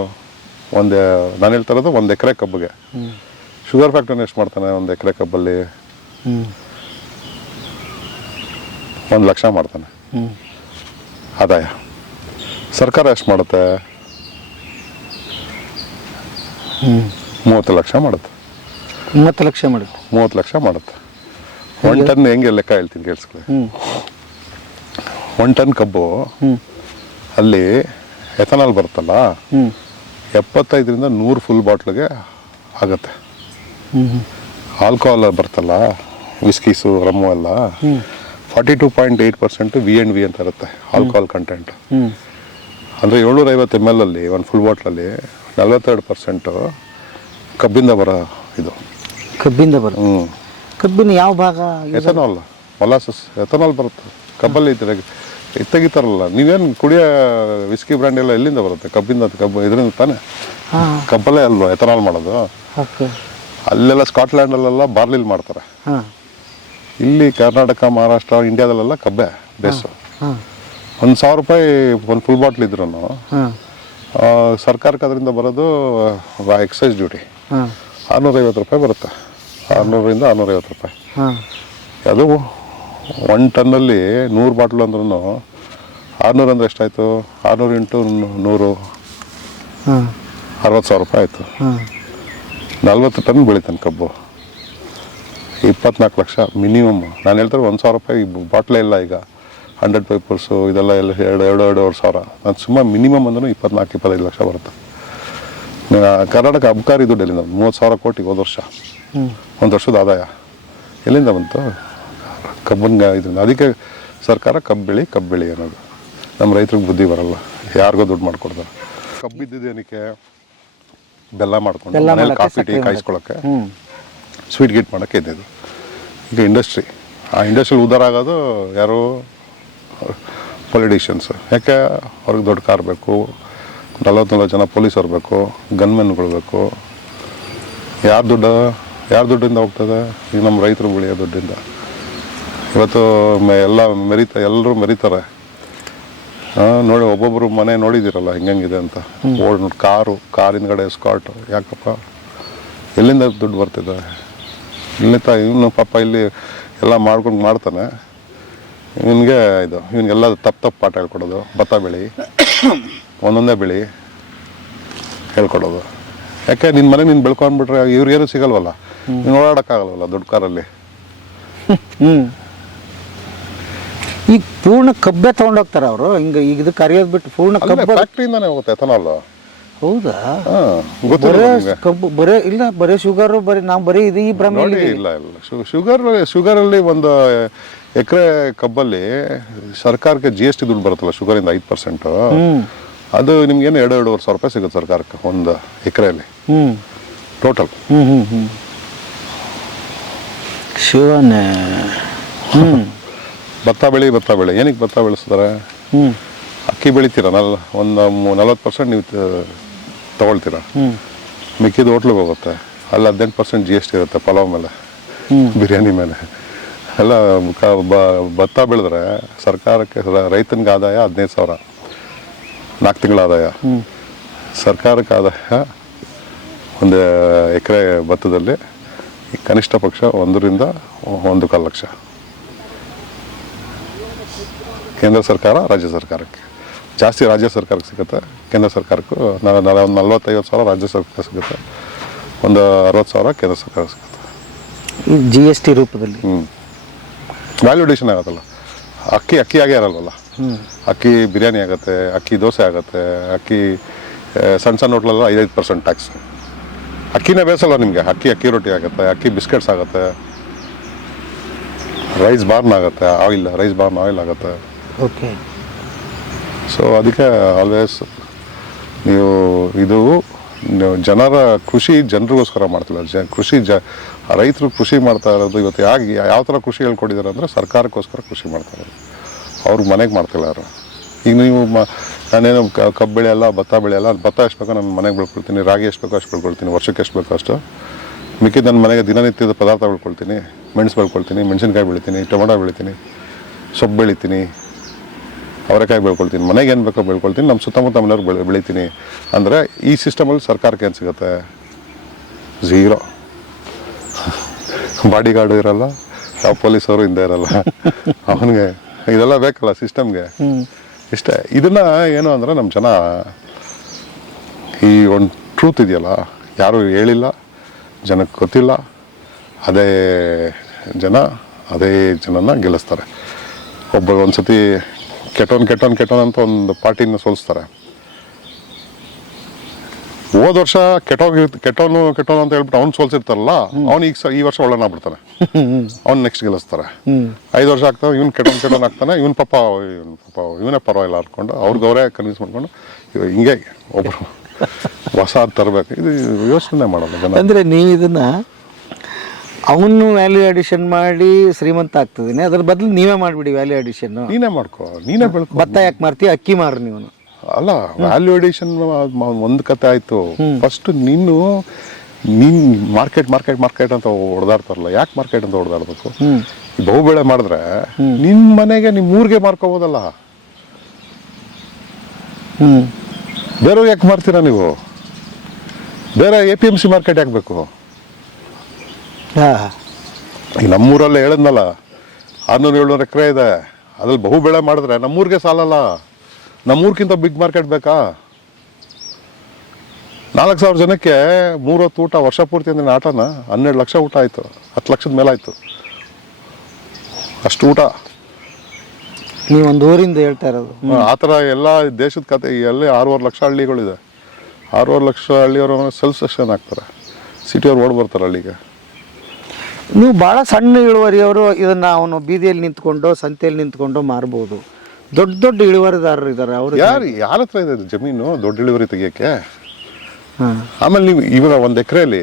ಒಂದು ನಾನು ಹೇಳ್ತಾ ಇರೋದು ಒಂದು ಎಕರೆ ಕಬ್ಬಿಗೆ. ಶುಗರ್ ಫ್ಯಾಕ್ಟ್ರಿನ ಎಷ್ಟು ಮಾಡ್ತಾನೆ ಒಂದು ಎಕರೆ ಕಬ್ಬಲ್ಲಿ? ಹ್ಞೂ ಒಂದು ಲಕ್ಷ ಮಾಡ್ತಾನೆ. ಆದಾಯ. ಸರ್ಕಾರ ಎಷ್ಟು ಮಾಡುತ್ತೆ? ಹ್ಞೂ ಮೂವತ್ತು ಲಕ್ಷ ಮಾಡುತ್ತೆ. ಮೂವತ್ತು ಲಕ್ಷ ಮಾಡುತ್ತೆ. ಮೂವತ್ತು ಲಕ್ಷ ಮಾಡುತ್ತೆ. ಒನ್ ಟನ್ ಹೆಂಗೆ ಲೆಕ್ಕ ಹೇಳ್ತೀನಿ ಕೇಳಿಸ್ಕೊಳ್ಳಿ. ಒನ್ ಟನ್ ಕಬ್ಬು ಅಲ್ಲಿ ಎಥನಾಲ್ ಬರುತ್ತಲ್ಲ? ಹ್ಞೂ ಎಪ್ಪತ್ತೈದರಿಂದ ನೂರು ಫುಲ್ ಬಾಟ್ಲಿಗೆ ಆಗುತ್ತೆ. ಆಲ್ಕೋಹಾಲ್ ಬರ್ತಲ್ಲ ವಿಸ್ಕೀಸು ರಮ್ಮು ಎಲ್ಲ forty two point eight percent v and v ಅಂತ ಇರುತ್ತೆ ಆಲ್ಕೋಹಾಲ್ ಕಂಟೆಂಟ್ ಅಂದರೆ ಏಳ್ನೂರ ಐವತ್ತು ಎಂ ಎಲ್ ಅಲ್ಲಿ ಒಂದು ಫುಲ್ ಬಾಟ್ಲಲ್ಲಿ ನಲವತ್ತೆರಡು ಪರ್ಸೆಂಟು ಕಬ್ಬಿಂದ ಬರೋ ಇದು. ಕಬ್ಬಿಂದ ಬರ? ಹ್ಞೂ ಕಬ್ಬಿನ ಯಾವ ಭಾಗ ಎಥನಾಲ್ ಮೊಲಾಸಸ್ ಎಥನಾಲ್ ಬರುತ್ತೆ. ಕಬ್ಬಲ್ಲಿ ತೆಗಿತಾರಲ್ಲ ನೀವೇನು ಕುಡಿಯೋ ವಿಸ್ಕಿ ಬ್ರ್ಯಾಂಡ್ ಎಲ್ಲ ಎಲ್ಲಿಂದ ಬರುತ್ತೆ? ಕಬ್ಬಿಂದ ಕಬ್ಬು ಇದರಿಂದ ತಾನೆ? ಕಬ್ಬಲ್ಲೇ ಅಲ್ವಾ ಎಥನಾಲ್ ಮಾಡೋದು? ಅಲ್ಲೆಲ್ಲ ಸ್ಕಾಟ್ಲ್ಯಾಂಡಲ್ಲೆಲ್ಲ ಬಾರ್ಲಿಲ್ ಮಾಡ್ತಾರೆ. ಇಲ್ಲಿ ಕರ್ನಾಟಕ ಮಹಾರಾಷ್ಟ್ರ ಇಂಡಿಯಾದಲ್ಲೆಲ್ಲ ಕಬ್ಬೆ ಬೇಸು ಒಂದು ಸಾವಿರ ರೂಪಾಯಿ ಒಂದು ಫುಲ್ ಬಾಟ್ಲ್ ಇದ್ರು ಸರ್ಕಾರಕ್ಕೆ ಅದರಿಂದ ಬರೋದು ಎಕ್ಸೈಸ್ ಡ್ಯೂಟಿ ಆರ್ನೂರೈವತ್ತು ರೂಪಾಯಿ ಬರುತ್ತೆ. ಆರುನೂರರಿಂದ ಆರುನೂರೈವತ್ತು ರೂಪಾಯಿ. ಅದು ಒನ್ ಟನ್ನಲ್ಲಿ ನೂರು ಬಾಟ್ಲು ಅಂದ್ರೂ ಆರುನೂರು ಅಂದರೆ ಎಷ್ಟಾಯಿತು? ಆರುನೂರು ಇಂಟು ನೂರು ಹಾಂ. ಅರವತ್ತು ಸಾವಿರ ರೂಪಾಯಿ ಆಯಿತು. ನಲ್ವತ್ತು ಟನ್ ಬೆಳಿತಾನೆ ಕಬ್ಬು. ಇಪ್ಪತ್ನಾಲ್ಕು ಲಕ್ಷ ಮಿನಿಮಮ್. ನಾನು ಹೇಳ್ತಾರೆ ಒಂದು ಸಾವಿರ ರೂಪಾಯಿ ಬಾಟ್ಲೇ ಇಲ್ಲ ಈಗ. ಹಂಡ್ರೆಡ್ ಪೇಪರ್ಸು ಇದೆಲ್ಲ ಎಲ್ಲ ಎರಡು ಎರಡು ಎರಡೂವರೆ ಸಾವಿರ. ನಾನು ಸುಮ್ಮನೆ ಮಿನಿಮಮ್ ಅಂದ್ರೂ ಇಪ್ಪತ್ನಾಲ್ಕು ಇಪ್ಪತ್ತೈದು ಲಕ್ಷ ಬರುತ್ತೆ. ಕರ್ನಾಟಕ ಅಬ್ಕಾರಿ ದುಡ್ಡು ಎಲ್ಲಿಂದ ಮೂವತ್ತು ಸಾವಿರ ಕೋಟಿ ಹೋದ ವರ್ಷ. ಒಂದು ವರ್ಷದ ಆದಾಯ. ಎಲ್ಲಿಂದ ಬಂತು? ಕಬ್ಬನ್ನ ಇದರಿಂದ ಅದಕ್ಕೆ ಸರ್ಕಾರ ಕಬ್ಬು ಬೆಳಿ ಕಬ್ಬು ಬೆಳಿ ಅನ್ನೋದು. ನಮ್ಮ ರೈತರಿಗೆ ಬುದ್ಧಿ ಬರಲ್ಲ. ಯಾರಿಗೋ ದುಡ್ಡು ಮಾಡ್ಕೊಡ್ತಾರೆ. ಕಬ್ಬಿದ್ದೇನಕ್ಕೆ ಬೆಲ್ಲ ಮಾಡ್ಕೊಂಡು ಬೆಲ್ಲ ಮನೇಲಿ ಕಾಫಿ ಟೀ ಕಾಯಿಸ್ಕೊಳಕ್ಕೆ. ಕಾಯಿಸ್ಕೊಳ್ಳೋಕ್ಕೆ ಸ್ವೀಟ್ ಗೀಟ್ ಮಾಡೋಕ್ಕೆ ಇದ್ದಿದ್ದು. ಈಗ ಇಂಡಸ್ಟ್ರಿ. ಆ ಇಂಡಸ್ಟ್ರಿಲಿ ಉದ್ದಾರ ಆಗೋದು ಯಾರು? ಪೊಲಿಟಿಷಿಯನ್ಸ್. ಯಾಕೆ? ಅವ್ರಿಗೆ ದೊಡ್ಡ ಕಾರ್ ಬೇಕು. ನಲವತ್ತು ನಲ್ವತ್ತು ಜನ ಪೊಲೀಸರು ಬೇಕು. ಗನ್ಮೆನ್ಗಳು ಬೇಕು. ಯಾರು ದುಡ್ಡು? ಯಾರು ದುಡ್ಡಿಂದ ಹೋಗ್ತದೆ? ಈಗ ನಮ್ಮ ರೈತರು ಬೆಳೆಯೋ ದುಡ್ಡಿಂದ. ಇವತ್ತು ಮೆ- ಎಲ್ಲ ಮೆರಿತ ಎಲ್ಲರೂ ಮೆರಿತಾರೆ. ನೋಡಿ ಒಬ್ಬೊಬ್ಬರು ಮನೆ ನೋಡಿದ್ದೀರಲ್ಲ ಹೆಂಗಂಗಿದೆ ಅಂತ. ಓಡ್ ಕಾರು ಕಾರ್ ಹಿಂದ್ಗಡೆ ಸ್ಕಾಟ್ ಯಾಕಪ್ಪ? ಎಲ್ಲಿಂದ ದುಡ್ಡು ಬರ್ತಿದೆ? ಇಲ್ಲಿಂದ ಇವನು ಪಾಪ ಇಲ್ಲಿ ಎಲ್ಲ ಮಾಡ್ಕೊಂಡು ಮಾಡ್ತಾನೆ. ಇವನಿಗೆ ಇದು ಇವನಿಗೆಲ್ಲ ತಪ್ಪು ತಪ್ಪು ಪಾಠ ಹೇಳ್ಕೊಡೋದು. ಭತ್ತ ಬೆಳಿ ಒಂದೊಂದೇ ಬೆಳಿ ಹೇಳ್ಕೊಡೋದು. ಯಾಕೆ ನಿನ್ನ ಮನೆ ನೀನು ಬೆಳ್ಕೊಂಡ್ಬಿಟ್ರೆ ಇವ್ರಿಗೇನು ಸಿಗಲ್ವಲ್ಲ? ನೀನು ಓಡಾಡೋಕ್ಕಾಗಲ್ವಲ್ಲ ದುಡ್ಡು ಕಾರಲ್ಲಿ? ಹ್ಞೂ ಈಗ ಪೂರ್ಣ ಕಬ್ಬೆ ತೊಗೊಂಡೋಗ್ತಾರೆ ಅವರು. ಹಿಂಗೆ ಈಗ ಇದಕ್ಕೆ ಕರಿಯೋದು ಬಿಟ್ಟು ಪೂರ್ಣ ಕಬ್ಬೆ ಫ್ಯಾಕ್ಟ್ರಿಯಿಂದಾನೆ ಹೋಗುತ್ತೆ ಎಥನಾಲ್ ಹೌದಾ? ಬರೇ ಕಬ್ಬು ಬರೇ ಇಲ್ಲ ಬರೇ ಶುಗರು ಬರೀ ನಾವು ಬರೀ ಇದು ಈ ಭ್ರಮೆ ಇಲ್ಲ ಇಲ್ಲ. ಶುಗರ್ ಶುಗರಲ್ಲಿ ಒಂದು ಎಕರೆ ಕಬ್ಬಲ್ಲಿ ಸರ್ಕಾರಕ್ಕೆ ಜಿ ಎಸ್ ಟಿ ದುಡ್ಡು ಬರುತ್ತಲ್ಲ ಶುಗರಿಂದ ಐದು ಪರ್ಸೆಂಟು ಅದು ನಿಮ್ಗೇನು ಎರಡು ಎರಡೂವರೆ ಸಾವಿರ ರೂಪಾಯಿ ಸಿಗುತ್ತೆ ಸರ್ಕಾರಕ್ಕೆ ಒಂದು ಎಕರೆಯಲ್ಲಿ. ಹ್ಞೂ ಟೋಟಲ್ ಹ್ಞೂ ಹ್ಞೂ ಹ್ಞೂ ಶಿವನೇ. ಹ್ಞೂ ಭತ್ತ ಬೆಳಿ ಭತ್ತ ಬೆಳೆ. ಏನಕ್ಕೆ ಭತ್ತ ಬೆಳೆಸ್ತಾರೆ ಹ್ಞೂ ಅಕ್ಕಿ ಬೆಳಿತೀರ? ನಲ್ ಒಂದು ನಲ್ವತ್ತು ಪರ್ಸೆಂಟ್ ನೀವು ತೊಗೊಳ್ತೀರ? ಮಿಕ್ಕಿದ ಹೋಟ್ಲಿಗೆ ಹೋಗುತ್ತೆ. ಅಲ್ಲಿ ಹದಿನೆಂಟು ಪರ್ಸೆಂಟ್ ಜಿ ಎಸ್ ಟಿ ಇರುತ್ತೆ ಪಲಾವ್ ಮೇಲೆ. ಬಿರಿಯಾನಿ ಮೇಲೆ. ಎಲ್ಲ ಭತ್ತ ಬೆಳೆದ್ರೆ ಸರ್ಕಾರಕ್ಕೆ ರೈತನಿಗೆ ಆದಾಯ ಹದಿನೈದು ಸಾವಿರ. ನಾಲ್ಕು ತಿಂಗಳ ಆದಾಯ. ಸರ್ಕಾರಕ್ಕೆ ಆದಾಯ ಒಂದು ಎಕರೆ ಭತ್ತದಲ್ಲಿ ಕನಿಷ್ಠ ಪಕ್ಷ ಒಂದರಿಂದ ಒಂದು ಕಾಲು ಲಕ್ಷ. ಕೇಂದ್ರ ಸರ್ಕಾರ ರಾಜ್ಯ ಸರ್ಕಾರಕ್ಕೆ. ಜಾಸ್ತಿ ರಾಜ್ಯ ಸರ್ಕಾರಕ್ಕೆ ಸಿಗುತ್ತೆ. ಕೇಂದ್ರ ಸರ್ಕಾರಕ್ಕೂ ನಾಳೆ ನಾಳೆ ಒಂದು ನಲ್ವತ್ತೈವತ್ತು ಸಾವಿರ ರಾಜ್ಯ ಸರ್ಕಾರ ಸಿಗುತ್ತೆ. ಒಂದು ಅರವತ್ತು ಸಾವಿರ ಕೇಂದ್ರ ಸರ್ಕಾರ ಸಿಗುತ್ತೆ. ಜಿ ಎಸ್ ಟಿ ರೂಪದಲ್ಲಿ? ಹ್ಞೂ ವ್ಯಾಲ್ಯೂಡೇಷನ್ ಆಗುತ್ತಲ್ಲ. ಅಕ್ಕಿ ಅಕ್ಕಿ ಆಗೇ ಇರಲ್ವಲ್ಲ. ಅಕ್ಕಿ ಬಿರಿಯಾನಿ ಆಗುತ್ತೆ ಅಕ್ಕಿ ದೋಸೆ ಆಗುತ್ತೆ ಅಕ್ಕಿ ಸಣ್ಣ ಸಣ್ಣ ಹೋಟ್ಲೆಲ್ಲ ಐದೈದು ಪರ್ಸೆಂಟ್ ಟ್ಯಾಕ್ಸ್ ಅಕ್ಕಿನೇ ಬೇಸಲ್ಲ ನಿಮಗೆ. ಅಕ್ಕಿ ಅಕ್ಕಿ ರೊಟ್ಟಿ ಆಗುತ್ತೆ ಅಕ್ಕಿ ಬಿಸ್ಕೆಟ್ಸ್ ಆಗುತ್ತೆ. ರೈಸ್ ಬಾರ್ನ್ ಆಗುತ್ತೆ ಆಯಿಲ್ ರೈಸ್ ಬಾರ್ನ್ ಆಯಿಲ್ ಆಗುತ್ತೆ. ಓಕೆ ಸೊ ಅದಕ್ಕೆ ಆಲ್ವೇಸ್ ನೀವು ಇದು ಜನರ ಕೃಷಿ ಜನರಿಗೋಸ್ಕರ ಮಾಡ್ತಿಲ್ಲ. ಜ, ಕೃಷಿ ಜ, ರೈತರು ಕೃಷಿ ಮಾಡ್ತಾ ಇರೋದು ಇವತ್ತು ಯಾಕೆ ಯಾವ ಥರ ಕೃಷಿ ಹೇಳ್ಕೊಟ್ಟಿದ್ದಾರೆ ಅಂದರೆ ಸರ್ಕಾರಕ್ಕೋಸ್ಕರ ಕೃಷಿ ಮಾಡ್ತಾ ಇರೋದು. ಅವ್ರಿಗೆ ಮನೆಗೆ ಮಾಡ್ತಿಲ್ಲ ಅವರು ಈಗ ನೀವು ಮ, ನಾನೇನು ಕಬ್ಬು ಕಬ್ಬು ಬೆಳೆಯಲ್ಲ ಭತ್ತ ಬೆಳೆಯಲ್ಲ ಭತ್ತ ಎಷ್ಟು ಬೇಕೋ ನಾನು ಮನೆಗೆ ಬೆಳ್ಕೊಳ್ತೀನಿ, ರಾಗಿ ಎಷ್ಟು ಬೇಕೋ ಅಷ್ಟು ಬೆಳ್ಕೊಳ್ತೀನಿ, ವರ್ಷಕ್ಕೆ ಎಷ್ಟು ಬೇಕೋ ಅಷ್ಟು. ಮಿಕ್ಕಿದ ನನ್ನ ಮನೆಗೆ ದಿನನಿತ್ಯದ ಪದಾರ್ಥ ಬೆಳ್ಕೊಳ್ತೀನಿ, ಮೆಣಸು ಬೆಳ್ಕೊಳ್ತೀನಿ, ಮೆಣಸಿನ್ಕಾಯಿ ಬೆಳಿತೀನಿ, ಟೊಮೊಟೊ ಬೆಳಿತೀನಿ, ಸೊಪ್ಪು ಬೆಳಿತೀನಿ ಅವರೆಕಾಯಿ ಬೆಳ್ಕೊಳ್ತೀನಿ ಮನೆಗೆ ಏನು ಬೇಕೋ ಬೆಳ್ಕೊಳ್ತೀನಿ ನಮ್ಮ ಸುತ್ತಮುತ್ತ ಮನೆಯವ್ರು ಬೆಳೆ ಬೆಳಿತೀನಿ. ಅಂದರೆ ಈ ಸಿಸ್ಟಮಲ್ಲಿ ಸರ್ಕಾರಕ್ಕೆ ಏನು ಸಿಗುತ್ತೆ? ಝೀರೋ ಬಾಡಿ ಗಾರ್ಡು ಇರಲ್ಲ ಯಾವ ಪೊಲೀಸವರು ಹಿಂದೆ ಇರಲ್ಲ. ಅವನಿಗೆ ಇದೆಲ್ಲ ಬೇಕಲ್ಲ ಸಿಸ್ಟಮ್ಗೆ ಇಷ್ಟೇ. ಇದನ್ನ ಏನು ಅಂದರೆ ನಮ್ಮ ಜನ ಈ ಒಂದು ಟ್ರೂತ್ ಇದೆಯಲ್ಲ ಯಾರು ಹೇಳಿಲ್ಲ ಜನಕ್ಕೆ ಗೊತ್ತಿಲ್ಲ ಅದೇ ಜನ ಅದೇ ಜನನ ಗೆಲ್ಲಿಸ್ತಾರೆ. ಒಬ್ಬ ಒಂದ್ಸತಿ ಕೆಟ್ಟವನ್ ಕೆಟ್ಟವನ್ ಕೆಟ್ಟವನ್ ಅಂತ ಒಂದು ಪಾರ್ಟಿನ ಸೋಲಿಸ್ತಾರೆ. ಹೋದ ವರ್ಷ ಕೆಟ್ಟೋಗಿ ಕೆಟ್ಟೋನು ಕೆಟ್ಟೋನು ಅಂತ ಹೇಳ್ಬಿಟ್ಟು ಅವ್ನು ಸೋಲ್ಸಿರ್ತಾರಲ್ಲ ಅವ್ನು ಈಗ ಈ ವರ್ಷ ಒಳ್ಳೆನ ಬಿಡ್ತಾನೆ ಅವ್ನು ನೆಕ್ಸ್ಟ್ ಗೆಲ್ಲಿಸ್ತಾರೆ. ಐದು ವರ್ಷ ಆಗ್ತಾವೆ ಇವ್ನು ಕೆಟ್ಟವನ್ ಕೆಟ್ಟವನ್ ಆಗ್ತಾನೆ ಇವನ್ ಪಾಪ ಇವನ್ ಪಾಪ ಇವನೇ ಪರವಾಗಿಲ್ಲ ಅನ್ಕೊಂಡು ಅವ್ರಿಗೆ ಅವರೇ ಕನ್ವಿನ್ಸ್ ಮಾಡ್ಕೊಂಡು ಹಿಂಗೆ ಒಬ್ರು ಹೊಸ ತರಬೇಕು. ಇದು ಯೋಚನೆ ಮಾಡೋದು ಅಂದ್ರೆ ಅಂದರೆ ನೀವು ಇದನ್ನ ಅವನು ವ್ಯಾಲ್ಯೂ ಅಡಿಷನ್ ಮಾಡಿ ಶ್ರೀಮಂತ ಆಗ್ತದೇನೆ. ಅದ್ರ ಬದಲು ನೀವೇ ಮಾಡಿಬಿಡಿ ವ್ಯಾಲ್ಯೂ ಅಡಿಷನ್ ನೀನೇ ಮಾಡ್ಕೋ ನೀನೇ ಬೆಳ್ಕೊ. ಭತ್ತ ಯಾಕೆ ಮಾರ್ತಿ ಅಕ್ಕಿ ಮಾರು ನೀವು ಅಲ್ಲ ವ್ಯಾಲ್ಯೂ ಅಡಿಷನ್ ಒಂದು ಕತೆ ಆಯ್ತು. ಫಸ್ಟ್ ನೀನು ನೀನ್ ಮಾರ್ಕೆಟ್ ಮಾರ್ಕೆಟ್ ಮಾರ್ಕೆಟ್ ಅಂತ ಹೊಡೆದಾಡ್ತಾರಲ್ಲ ಯಾಕೆ ಮಾರ್ಕೆಟ್ ಅಂತ ಹೊಡೆದಾಡ್ಬೇಕು ಬಹುಬೆಳೆ ಮಾಡಿದ್ರೆ ನಿಮ್ಮ ಮನೆಗೆ ನಿಮ್ಮ ಊರಿಗೆ ಮಾರ್ಕೋಬೋದಲ್ಲ? ಬೇರೆಯವ್ರಿಗೆ ಯಾಕೆ ಮಾರ್ತೀರಾ ನೀವು? ಬೇರೆ A P M C market ಯಾಕೆ ಬೇಕು? ಈಗ ನಮ್ಮೂರಲ್ಲೇ ಹೇಳಿದ್ನಲ್ಲ ಆರ್ನೂರು ಏಳ್ನೂರು ಎಕರೆ ಇದೆ. ಅದ್ರಲ್ಲಿ ಬಹು ಬೆಳೆ ಮಾಡಿದ್ರೆ ನಮ್ಮೂರಿಗೆ ಸಾಲಲ್ಲ. ನಮ್ಮೂರ್ಗಿಂತ ಬಿಗ್ ಮಾರ್ಕೆಟ್ ಬೇಕಾ? ನಾಲ್ಕು ಸಾವಿರ ಜನಕ್ಕೆ ಮೂರು ಹೊತ್ತು ಊಟ ವರ್ಷ ಪೂರ್ತಿ ಅಂದ್ರೆ ಆಟನ ಹನ್ನೆರಡು ಲಕ್ಷ ಊಟ ಆಯಿತು. ಹತ್ತು ಲಕ್ಷದ ಮೇಲೆ ಆಯಿತು ಅಷ್ಟು ಊಟ. ನೀವೊಂದು ಊರಿಂದ ಹೇಳ್ತಾ ಇರೋದು. ಆ ಥರ ಎಲ್ಲ ದೇಶದ ಕತೆ ಎಲ್ಲೇ ಆರೂವರೆ ಲಕ್ಷ ಹಳ್ಳಿಗಳಿದೆ. ಆರೂವರೆ ಲಕ್ಷ ಹಳ್ಳಿಯವರು ಸೆಲ್ಫ್ ಸೆಕ್ಷನ್ ಆಗ್ತಾರೆ ಸಿಟಿಯವ್ರು ಓಡ್ ಬರ್ತಾರೆ ಹಳ್ಳಿಗೆ ನೀವು ಭಾಳ ಸಣ್ಣ ಇಳುವರಿಯವರು ಇದನ್ನ ಅವನು ಬೀದಿಯಲ್ಲಿ ನಿಂತ್ಕೊಂಡು ಸಂತೆಯಲ್ಲಿ ನಿಂತ್ಕೊಂಡು ಮಾರ್ಬೋದು. ದೊಡ್ಡ ದೊಡ್ಡ ಇಳುವರಿದಾರರು ಇದ್ದಾರೆ. ಅವರು ಯಾರು? ಯಾರ ಹತ್ರ ಇದೆ ಇದು ಜಮೀನು? ದೊಡ್ಡ ಇಳುವರಿ ತೆಗಿಯೋಕ್ಕೆ? ಹಾಂ. ಆಮೇಲೆ ನೀವು ಇವಾಗ ಒಂದು ಎಕರೆಯಲ್ಲಿ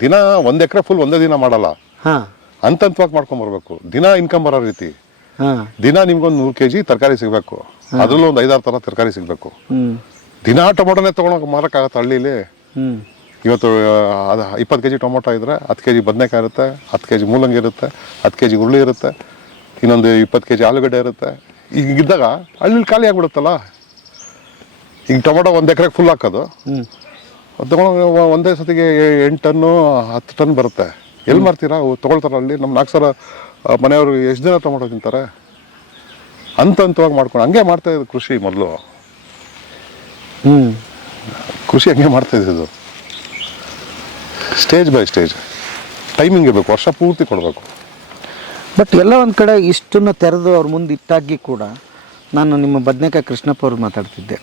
ದಿನ ಒಂದು ಎಕರೆ ಫುಲ್ ಒಂದೇ ದಿನ ಮಾಡಲ್ಲ. ಹಾಂ. ಹಂತವಾಗಿ ಮಾಡ್ಕೊಂಬರ್ಬೇಕು ದಿನ ಇನ್ಕಮ್ ಬರೋ ರೀತಿ. ಹಾಂ. ದಿನ ನಿಮ್ಗೊಂದು ನೂರು ಕೆ ಜಿ ತರಕಾರಿ ಸಿಗಬೇಕು. ಅದರಲ್ಲೂ ಒಂದು ಐದಾರು ಥರ ತರಕಾರಿ ಸಿಗಬೇಕು. ಹ್ಞೂ ದಿನ ಟೊಮೊಟೊನೇ ತೊಗೊಂಡೋಗಿ ಮಾರಕ್ಕಾಗತ್ತೆ ಹಳ್ಳಿಲಿ? ಹ್ಞೂ ಇವತ್ತು ಅದು ಇಪ್ಪತ್ತು ಕೆ ಜಿ ಟೊಮೊಟೊ ಇದ್ದರೆ ಹತ್ತು ಕೆ ಜಿ ಬದನೆಕಾಯಿ ಇರುತ್ತೆ ಹತ್ತು ಕೆ ಜಿ ಮೂಲಂಗಿ ಇರುತ್ತೆ ಹತ್ತು ಕೆ ಜಿ ಹುರುಳಿ ಇರುತ್ತೆ ಇನ್ನೊಂದು ಇಪ್ಪತ್ತು ಕೆ ಜಿ ಆಲೂಗಡ್ಡೆ ಇರುತ್ತೆ. ಈಗಿದ್ದಾಗ ಹಳ್ಳಿಲಿ ಖಾಲಿ ಆಗ್ಬಿಡುತ್ತಲ್ಲ? ಈಗ ಟೊಮೊಟೊ ಒಂದು ಎಕರೆಗೆ ಫುಲ್ ಹಾಕೋದು. ತಗೊಂಡು ಒಂದೇ ಸತಿಗೆ ಎಂಟು ಟನ್ನು ಹತ್ತು ಟನ್ ಬರುತ್ತೆ. ಎಲ್ಲಿ ಮಾರ್ತೀರಾ? ಅವು ತೊಗೊಳ್ತಾರ ಅಲ್ಲಿ? ನಮ್ಮ ನಾಲ್ಕು ಸಲ ಮನೆಯವರು ಎಷ್ಟು ದಿನ ಟೊಮೊಟೊ ತಿಂತಾರೆ? ಹಂತ ಹಂತವಾಗಿ ಮಾಡ್ಕೊಂಡು ಹಂಗೆ ಮಾಡ್ತಾ ಇದ್ದು ಕೃಷಿ ಮೊದಲು. ಹ್ಞೂ ಕೃಷಿ ಹಂಗೆ ಮಾಡ್ತಾ ಇದ್ದಿದ್ದು ಸ್ಟೇಜ್ ಬೈ ಸ್ಟೇಜ್ ಟೈಮಿಂಗ್ ಇರಬೇಕು ವರ್ಷ ಪೂರ್ತಿ ಕೊಡಬೇಕು. ಬಟ್ ಎಲ್ಲ ಒಂದು ಕಡೆ ಇಷ್ಟನ್ನು ತೆರೆದು ಅವ್ರ ಮುಂದೆ ಇಟ್ಟಾಗಿ ಕೂಡ ನಾನು ನಿಮ್ಮ ಬದನೇಕಾಯಿ ಕೃಷ್ಣಪ್ಪ ಅವ್ರು ಮಾತಾಡ್ತಿದ್ದೆ.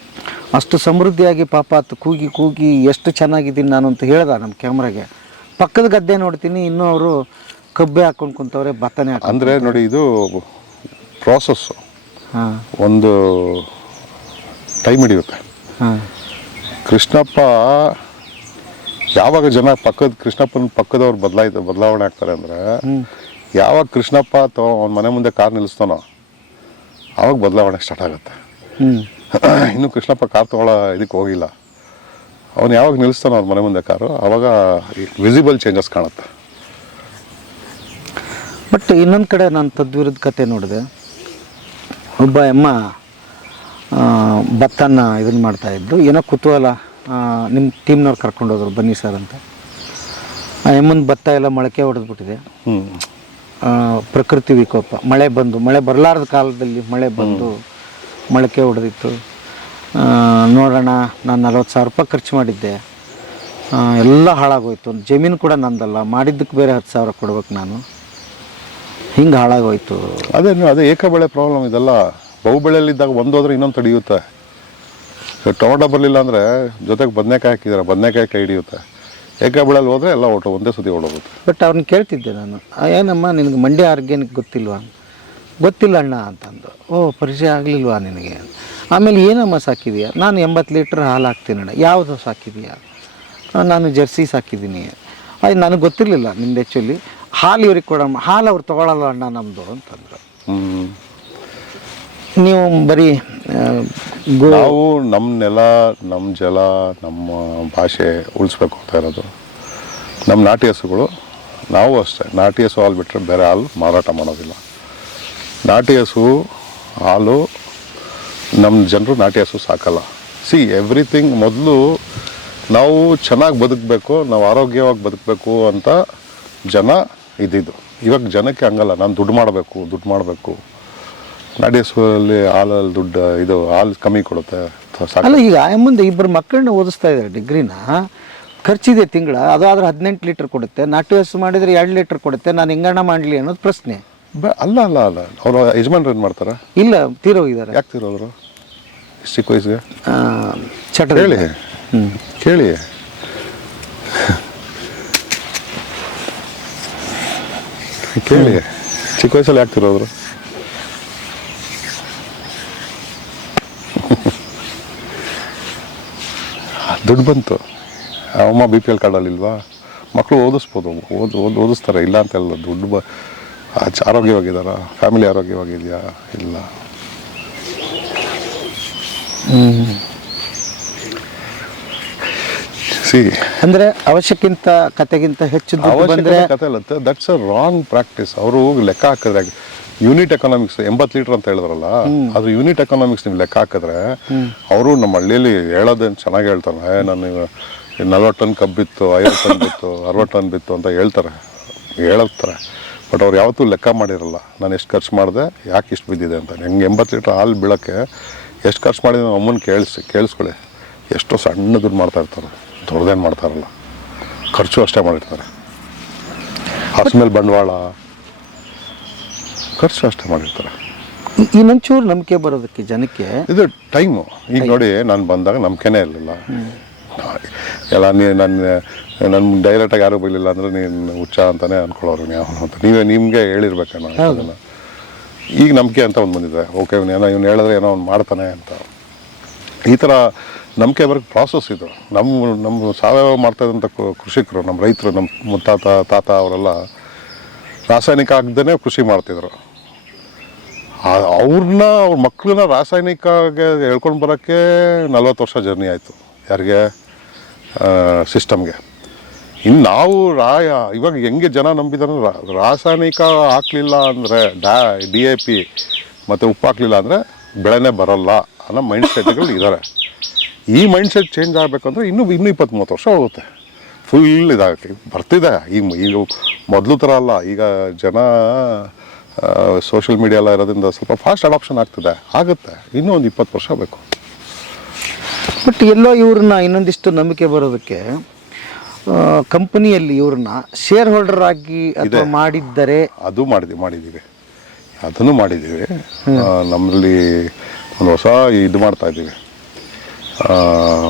ಅಷ್ಟು ಸಮೃದ್ಧಿಯಾಗಿ ಪಾಪ ಅತ್ತು ಕೂಗಿ ಕೂಗಿ ಎಷ್ಟು ಚೆನ್ನಾಗಿದ್ದೀನಿ ನಾನು ಅಂತ ಹೇಳ್ದ ನಮ್ಮ ಕ್ಯಾಮ್ರಾಗೆ. ಪಕ್ಕದ ಗದ್ದೆ ನೋಡ್ತೀನಿ ಇನ್ನೂ ಅವರು ಕಬ್ಬೆ ಹಾಕೊಂಡು ಕುಂತವ್ರೆ ಬತ್ತನೆ ಹಾಕಿ ಅಂದರೆ ನೋಡಿ ಇದು ಪ್ರಾಸೆಸ್ಸು ಹಾಂ. ಒಂದು ಟೈಮ್ ಹಿಡಿಯುತ್ತೆ. ಹಾಂ. ಕೃಷ್ಣಪ್ಪ ಯಾವಾಗ ಜನ ಪಕ್ಕದ ಕೃಷ್ಣಪ್ಪನ ಪಕ್ಕದವ್ರು ಬದಲಾಯ್ತು ಬದಲಾವಣೆ ಆಗ್ತಾರೆ ಅಂದ್ರೆ ಯಾವಾಗ ಕೃಷ್ಣಪ್ಪ ಅಥವಾ ಅವ್ನ ಮನೆ ಮುಂದೆ ಕಾರ್ ನಿಲ್ಲಿಸ್ತಾನೋ ಆವಾಗ ಬದಲಾವಣೆ ಸ್ಟಾರ್ಟ್ ಆಗುತ್ತೆ. ಇನ್ನೂ ಕೃಷ್ಣಪ್ಪ ಕಾರ್ ತೊಗೊಳ್ಳೋ ಇದಕ್ಕೆ ಹೋಗಿಲ್ಲ. ಅವನು ಯಾವಾಗ ನಿಲ್ಲಿಸ್ತಾನೋ ಅವ್ರ ಮನೆ ಮುಂದೆ ಕಾರು ಅವಾಗ ವಿಸಿಬಲ್ ಚೇಂಜಸ್ ಕಾಣುತ್ತೆ. ಬಟ್ ಇನ್ನೊಂದು ಕಡೆ ನಾನು ತದ್ವಿರುದ್ಧ ಕತೆ ನೋಡಿದೆ. ಒಬ್ಬ ಅಮ್ಮ ಆ, ಭತ್ತನ ಇದನ್ನು ಮಾಡ್ತಾ ಇದ್ರು ಏನೋ ಕುತೂಹಲ. ನಿಮ್ಮ ಟೀಮ್ನವ್ರು ಕರ್ಕೊಂಡು ಹೋದ್ರು ಬನ್ನಿ ಸರ್ ಅಂತ. ಎಮ್ಮನ ಭತ್ತ ಎಲ್ಲ ಮೊಳಕೆ ಹೊಡೆದ್ಬಿಟ್ಟಿದೆ. ಪ್ರಕೃತಿ ವಿಕೋಪ. ಮಳೆ ಬಂದು ಮಳೆ ಬರಲಾರದ ಕಾಲದಲ್ಲಿ ಮಳೆ ಬಂದು ಮೊಳಕೆ ಹೊಡೆದಿತ್ತು. ನೋಡೋಣ ನಾನು ನಲ್ವತ್ತು ಸಾವಿರ ರೂಪಾಯಿ ಖರ್ಚು ಮಾಡಿದ್ದೆ. ಎಲ್ಲ ಹಾಳಾಗೋಯ್ತು. ಜಮೀನು ಕೂಡ ನಂದಲ್ಲ. ಮಾಡಿದ್ದಕ್ಕೆ ಬೇರೆ ಹತ್ತು ಸಾವಿರ ಕೊಡ್ಬೇಕು ನಾನು. ಹಿಂಗೆ ಹಾಳಾಗೋಯ್ತು. ಅದೇ ಅದೇ ಏಕಬೆಳೆ ಪ್ರಾಬ್ಲಮ್ ಇದೆಲ್ಲ. ಬಹುಬೆಳೆಯಲ್ಲಿದ್ದಾಗ ಒಂದೋದ್ರೆ ಒಂದು ಹೋದ್ರೆ ಇನ್ನೊಂದು ತಡೆಯುತ್ತೆ. ಟೊಮೊಟೊ ಬರಲಿಲ್ಲ ಅಂದರೆ ಜೊತೆಗೆ ಬದನೆಕಾಯಿ ಹಾಕಿದ್ದಾರೆ? ಬದನೆಕಾಯಿ ಕೈ ಹಿಡಿಯುತ್ತೆ. ಏಕ ಬೆಳೆಯಲ್ಲಿ ಹೋದರೆ ಎಲ್ಲ ಒಟ್ಟು ಒಂದೇ ಸತಿ ಓಡೋಗುತ್ತೆ. ಬಟ್ ಅವ್ರನ್ನ ಕೇಳ್ತಿದ್ದೆ ನಾನು. ಏನಮ್ಮ ನಿನಗೆ ಮಂಡ್ಯ ಆರ್ಗ್ಯಾನಿಕ್ ಗೊತ್ತಿಲ್ವಾ? ಗೊತ್ತಿಲ್ಲ ಅಣ್ಣ ಅಂತಂದು. ಓ ಪರಿಚಯ ಆಗಲಿಲ್ವಾ ನಿನಗೆ? ಆಮೇಲೆ ಏನಮ್ಮ ಸಾಕಿದೆಯಾ? ನಾನು ಎಂಬತ್ತು ಲೀಟ್ರ್ ಹಾಲು ಹಾಕ್ತೀನಿ ಅಣ್ಣ. ಯಾವುದು ಸಾಕಿದೆಯಾ? ನಾನು ಜರ್ಸಿ ಸಾಕಿದ್ದೀನಿ. ಅದು ನನಗೆ ಗೊತ್ತಿರಲಿಲ್ಲ ನಿಮ್ದು ಆ್ಯಕ್ಚುಲಿ ಹಾಲು ಇವ್ರಿಗೆ ಕೊಡಮ್ಮ. ಹಾಲು ಅವ್ರು ತೊಗೊಳಲ್ಲ ಅಣ್ಣ ನಮ್ಮದು ಅಂತಂದರು. ಹ್ಞೂ ನೀವು ಬರೀ ನಾವು ನಮ್ಮ ನೆಲ ನಮ್ಮ ಜಲ, ನಮ್ಮ ಭಾಷೆ ಉಳಿಸ್ಬೇಕು ಅಂತ ಇರೋದು. ನಮ್ಮ ನಾಟಿ ಹಸುಗಳು, ನಾವು ಅಷ್ಟೇ. ನಾಟಿ ಹಸು ಹಾಲು ಬಿಟ್ಟರೆ ಬೇರೆ ಹಾಲು ಮಾರಾಟ ಮಾಡೋದಿಲ್ಲ. ನಾಟಿ ಹಸು ಹಾಲು ನಮ್ಮ ಜನರು ನಾಟಿ ಹಸು ಸಾಕಲ್ಲ. ಸಿ ಎವ್ರಿಥಿಂಗ್ ಮೊದಲು ನಾವು ಚೆನ್ನಾಗಿ ಬದುಕಬೇಕು, ನಾವು ಆರೋಗ್ಯವಾಗಿ ಬದುಕಬೇಕು ಅಂತ ಜನ ಇದ್ದಿದ್ದು. ಇವಾಗ ಜನಕ್ಕೆ ಹಂಗಲ್ಲ. ನಾನು ದುಡ್ಡು ಮಾಡಬೇಕು ದುಡ್ಡು ಮಾಡಬೇಕು. ಹಾಲು ಹಾಲಲ್ಲಿ ದುಡ್ಡು ಇದು ಹಾಲು ಕಮ್ಮಿ ಕೊಡುತ್ತೆ. ಅಲ್ಲ ಈಗ ಮುಂದೆ ಇಬ್ಬರು ಮಕ್ಕಳನ್ನ ಓದಿಸ್ತಾ ಇದ್ದಾರೆ ಡಿಗ್ರಿನ. ಖರ್ಚಿದೆ ತಿಂಗಳ ಅದಾದ್ರೆ ಹದಿನೆಂಟು ಲೀಟ್ರ್ ಕೊಡುತ್ತೆ. ನಾಟಿ ಹಸು ಮಾಡಿದ್ರೆ ಎರಡು ಲೀಟ್ರ್ ಕೊಡುತ್ತೆ. ನಾನು ಹೆಂಗಣ್ಣ ಮಾಡಲಿ ಅನ್ನೋದು ಪ್ರಶ್ನೆ. ಅಲ್ಲ ಅಲ್ಲ ಅಲ್ಲ. ಅವ್ರ ಯಜಮಾನ್ರು ಏನು ಮಾಡ್ತಾರೆ? ಇಲ್ಲ ತೀರೋಗಿದ್ದಾರೆ. ಯಾಕೆ ತಿರೋದ್ರು? ಚಿಕ್ಕ ವಯಸ್ಸಿಗೆ? ಆ, ಹೇಳಿ. ಹ್ಞೂ ಕೇಳಿ. ಕೇಳಿ. ಚಿಕ್ಕ ವಯಸ್ಸಲ್ಲಿ ಯಾಕೆ ತಿರೋದ್ರು? ದುಡ್ಡು ಬಂತು. ಅಮ್ಮ ಬಿ ಪಿ ಎಲ್ ಕಾರ್ಡಲ್ಲಿಲ್ವಾ ಮಕ್ಕಳು ಓದಿಸ್ಬೋದು ಓದ್ ಓದ್ ಓದಿಸ್ತಾರೆ ಇಲ್ಲ ಅಂತ ಹೇಳಲ್ಲ ದುಡ್ಡು ಬ ಆರೋಗ್ಯವಾಗಿದ್ದಾರಾ? ಫ್ಯಾಮಿಲಿ ಆರೋಗ್ಯವಾಗಿದೆಯಾ? ಇಲ್ಲ. ಸಿ ಅಂದ್ರೆ ಅವಶ್ಯಕ್ಕಿಂತ ಕತೆಗಿಂತ ಹೆಚ್ಚು ಕತೆ ದಟ್ಸ್ ಅ ರಾಂಗ್ ಪ್ರಾಕ್ಟೀಸ್ ಅವರು ಲೆಕ್ಕ ಹಾಕಿದ್ರೆ ಯೂನಿಟ್ ಎಕನಾಮಿಕ್ಸ್ ಎಂಬತ್ತು ಲೀಟರ್ ಅಂತ ಹೇಳಿದ್ರಲ್ಲ ಅದು ಯೂನಿಟ್ ಎಕನಾಮಿಕ್ಸ್ ನೀವು ಲೆಕ್ಕ ಹಾಕಿದ್ರೆ ಅವರು ನಮ್ಮ ಹಳ್ಳಿಯಲ್ಲಿ ಹೇಳೋದೇನು ಚೆನ್ನಾಗಿ ಹೇಳ್ತಾರೆ ನಾನು ನಲ್ವತ್ತು ಟನ್ ಕಬ್ಬಿತ್ತು ಐವತ್ತು ಟನ್ ಬಿತ್ತು ಅರವತ್ತು ಟನ್ ಬಿತ್ತು ಅಂತ ಹೇಳ್ತಾರೆ ಹೇಳ್ತಾರೆ ಬಟ್ ಅವ್ರು ಯಾವತ್ತೂ ಲೆಕ್ಕ ಮಾಡಿರಲ್ಲ ನಾನು ಎಷ್ಟು ಖರ್ಚು ಮಾಡಿದೆ ಯಾಕೆ ಇಷ್ಟು ಬಿದ್ದಿದೆ ಅಂತ. ಹೆಂಗೆ ಎಂಬತ್ತು ಲೀಟ್ರ್ ಹಾಲು ಬೀಳೋಕ್ಕೆ ಎಷ್ಟು ಖರ್ಚು ಮಾಡಿದೆ ನಮ್ಮ ಅಮ್ಮನ ಕೇಳಿಸಿ ಕೇಳಿಸ್ಕೊಳ್ಳಿ ಎಷ್ಟೋ ಸಣ್ಣ ದುಡ್ಡು ಮಾಡ್ತಾ ಇರ್ತಾರೆ ದೊಡ್ಡದೇನು ಮಾಡ್ತಾರಲ್ಲ ಖರ್ಚು ಅಷ್ಟೇ ಮಾಡಿರ್ತಾರೆ. ಹಸು ಮೇಲೆ ಬಂಡವಾಳ ಖರ್ಚು ಅಷ್ಟೇ ಮಾಡಿರ್ತಾರೆ. ಈ- ಇನ್ನೊಂಚೂರು ನಂಬಿಕೆ ಬರೋದಕ್ಕೆ ಜನಕ್ಕೆ ಇದು ಟೈಮು ಈಗ ನೋಡಿ ನಾನು ಬಂದಾಗ ನಂಬಿಕೆನೇ ಇರಲಿಲ್ಲ. ಎಲ್ಲ ನೀ ನನ್ನ ನನ್ನ ಡೈರೆಕ್ಟಾಗಿ ಯಾರು ಬೈಲಿಲ್ಲ ಅಂದರೆ ನೀನು ಹುಚ್ಚ ಅಂತಾನೆ ಅಂದ್ಕೊಳ್ಳೋರು ನೀವು ಅಂತ. ನೀವೇ ನಿಮಗೆ ಹೇಳಿರ್ಬೇಕೇನೋ ಅದನ್ನು. ಈಗ ನಂಬಿಕೆ ಅಂತ ಒಂದು ಬಂದಿದೆ. ಓಕೆ ಇವನು ಏನೋ ಇವ್ನು ಹೇಳಿದ್ರೆ ಏನೋ ಅವ್ನು ಮಾಡ್ತಾನೆ ಅಂತ. ಈ ಥರ ನಂಬಿಕೆ ಬರೋಕ್ಕೆ ಪ್ರಾಸೆಸ್ ಇದು. ನಮ್ಮ ನಮ್ಮ ಸಾವಯವ ಮಾಡ್ತಾ ಇದ್ದಂಥ ಕು- ಕೃಷಿಕರು ನಮ್ಮ ರೈತರು ನಮ್ಮ ಮುತ್ತಾತ ತಾತ ಅವರೆಲ್ಲ ರಾಸಾಯನಿಕ ಹಾಕ್ದೇ ಕೃಷಿ ಮಾಡ್ತಿದ್ರು. ಅವ್ರನ್ನ ಅವ್ರ ಮಕ್ಕಳನ್ನ ರಾಸಾಯನಿಕಗೆ ಹೇಳ್ಕೊಂಡು ಬರೋಕ್ಕೆ ನಲ್ವತ್ತು ವರ್ಷ ಜರ್ನಿ ಆಯಿತು, ಯಾರಿಗೆ? ಸಿಸ್ಟಮ್ಗೆ. ಇನ್ನು ನಾವು ರಾಯ, ಇವಾಗ ಹೆಂಗೆ ಜನ ನಂಬಿದಾರೆ ರಾಸಾಯನಿಕ ಹಾಕಲಿಲ್ಲ ಅಂದರೆ ಡ್ಯಾ ಡಿ ಎ ಪಿ ಮತ್ತು ಉಪ್ಪು ಹಾಕಲಿಲ್ಲ ಅಂದರೆ ಬೆಳೆನೇ ಬರೋಲ್ಲ ಅನ್ನೋ ಮೈಂಡ್ ಸೆಟ್ಗಳು ಇದ್ದಾರೆ ಈ ಮೈಂಡ್ ಸೆಟ್ ಚೇಂಜ್ ಆಗಬೇಕಂದ್ರೆ ಇನ್ನೂ ಇನ್ನೂ ಇಪ್ಪತ್ತ್ಮೂವತ್ತು ವರ್ಷ ಹೋಗುತ್ತೆ. ಫುಲ್ ಇದಾಗುತ್ತೆ ಬರ್ತಿದೆ. ಈಗ ಈಗ ಮೊದಲು ಥರ ಅಲ್ಲ. ಈಗ ಜನ ಸೋಷಿಯಲ್ ಮೀಡಿಯಾ ಎಲ್ಲ ಇರೋದ್ರಿಂದ ಸ್ವಲ್ಪ ಫಾಸ್ಟ್ ಅಡಾಪ್ಷನ್ ಆಗ್ತದೆ. ಆಗುತ್ತೆ. ಇನ್ನೂ ಒಂದು ಇಪ್ಪತ್ತು ವರ್ಷ ಬೇಕು. ಬಟ್ ಎಲ್ಲೋ ಇವ್ರನ್ನ ಇನ್ನೊಂದಿಷ್ಟು ನಂಬಿಕೆ ಬರೋದಕ್ಕೆ ಕಂಪನಿಯಲ್ಲಿ ಇವ್ರನ್ನ ಶೇರ್ ಹೋಲ್ಡರ್ ಆಗಿ ಅಥವಾ ಮಾಡಿದ್ದರೆ ಅದು ಮಾಡಿದ್ವಿ ಮಾಡಿದ್ದೀವಿ. ಅದನ್ನು ಮಾಡಿದ್ದೀವಿ. ನಮ್ಮಲ್ಲಿ ಒಂದು ಹೊಸ ಇದು ಮಾಡ್ತಾ ಇದ್ದೀವಿ.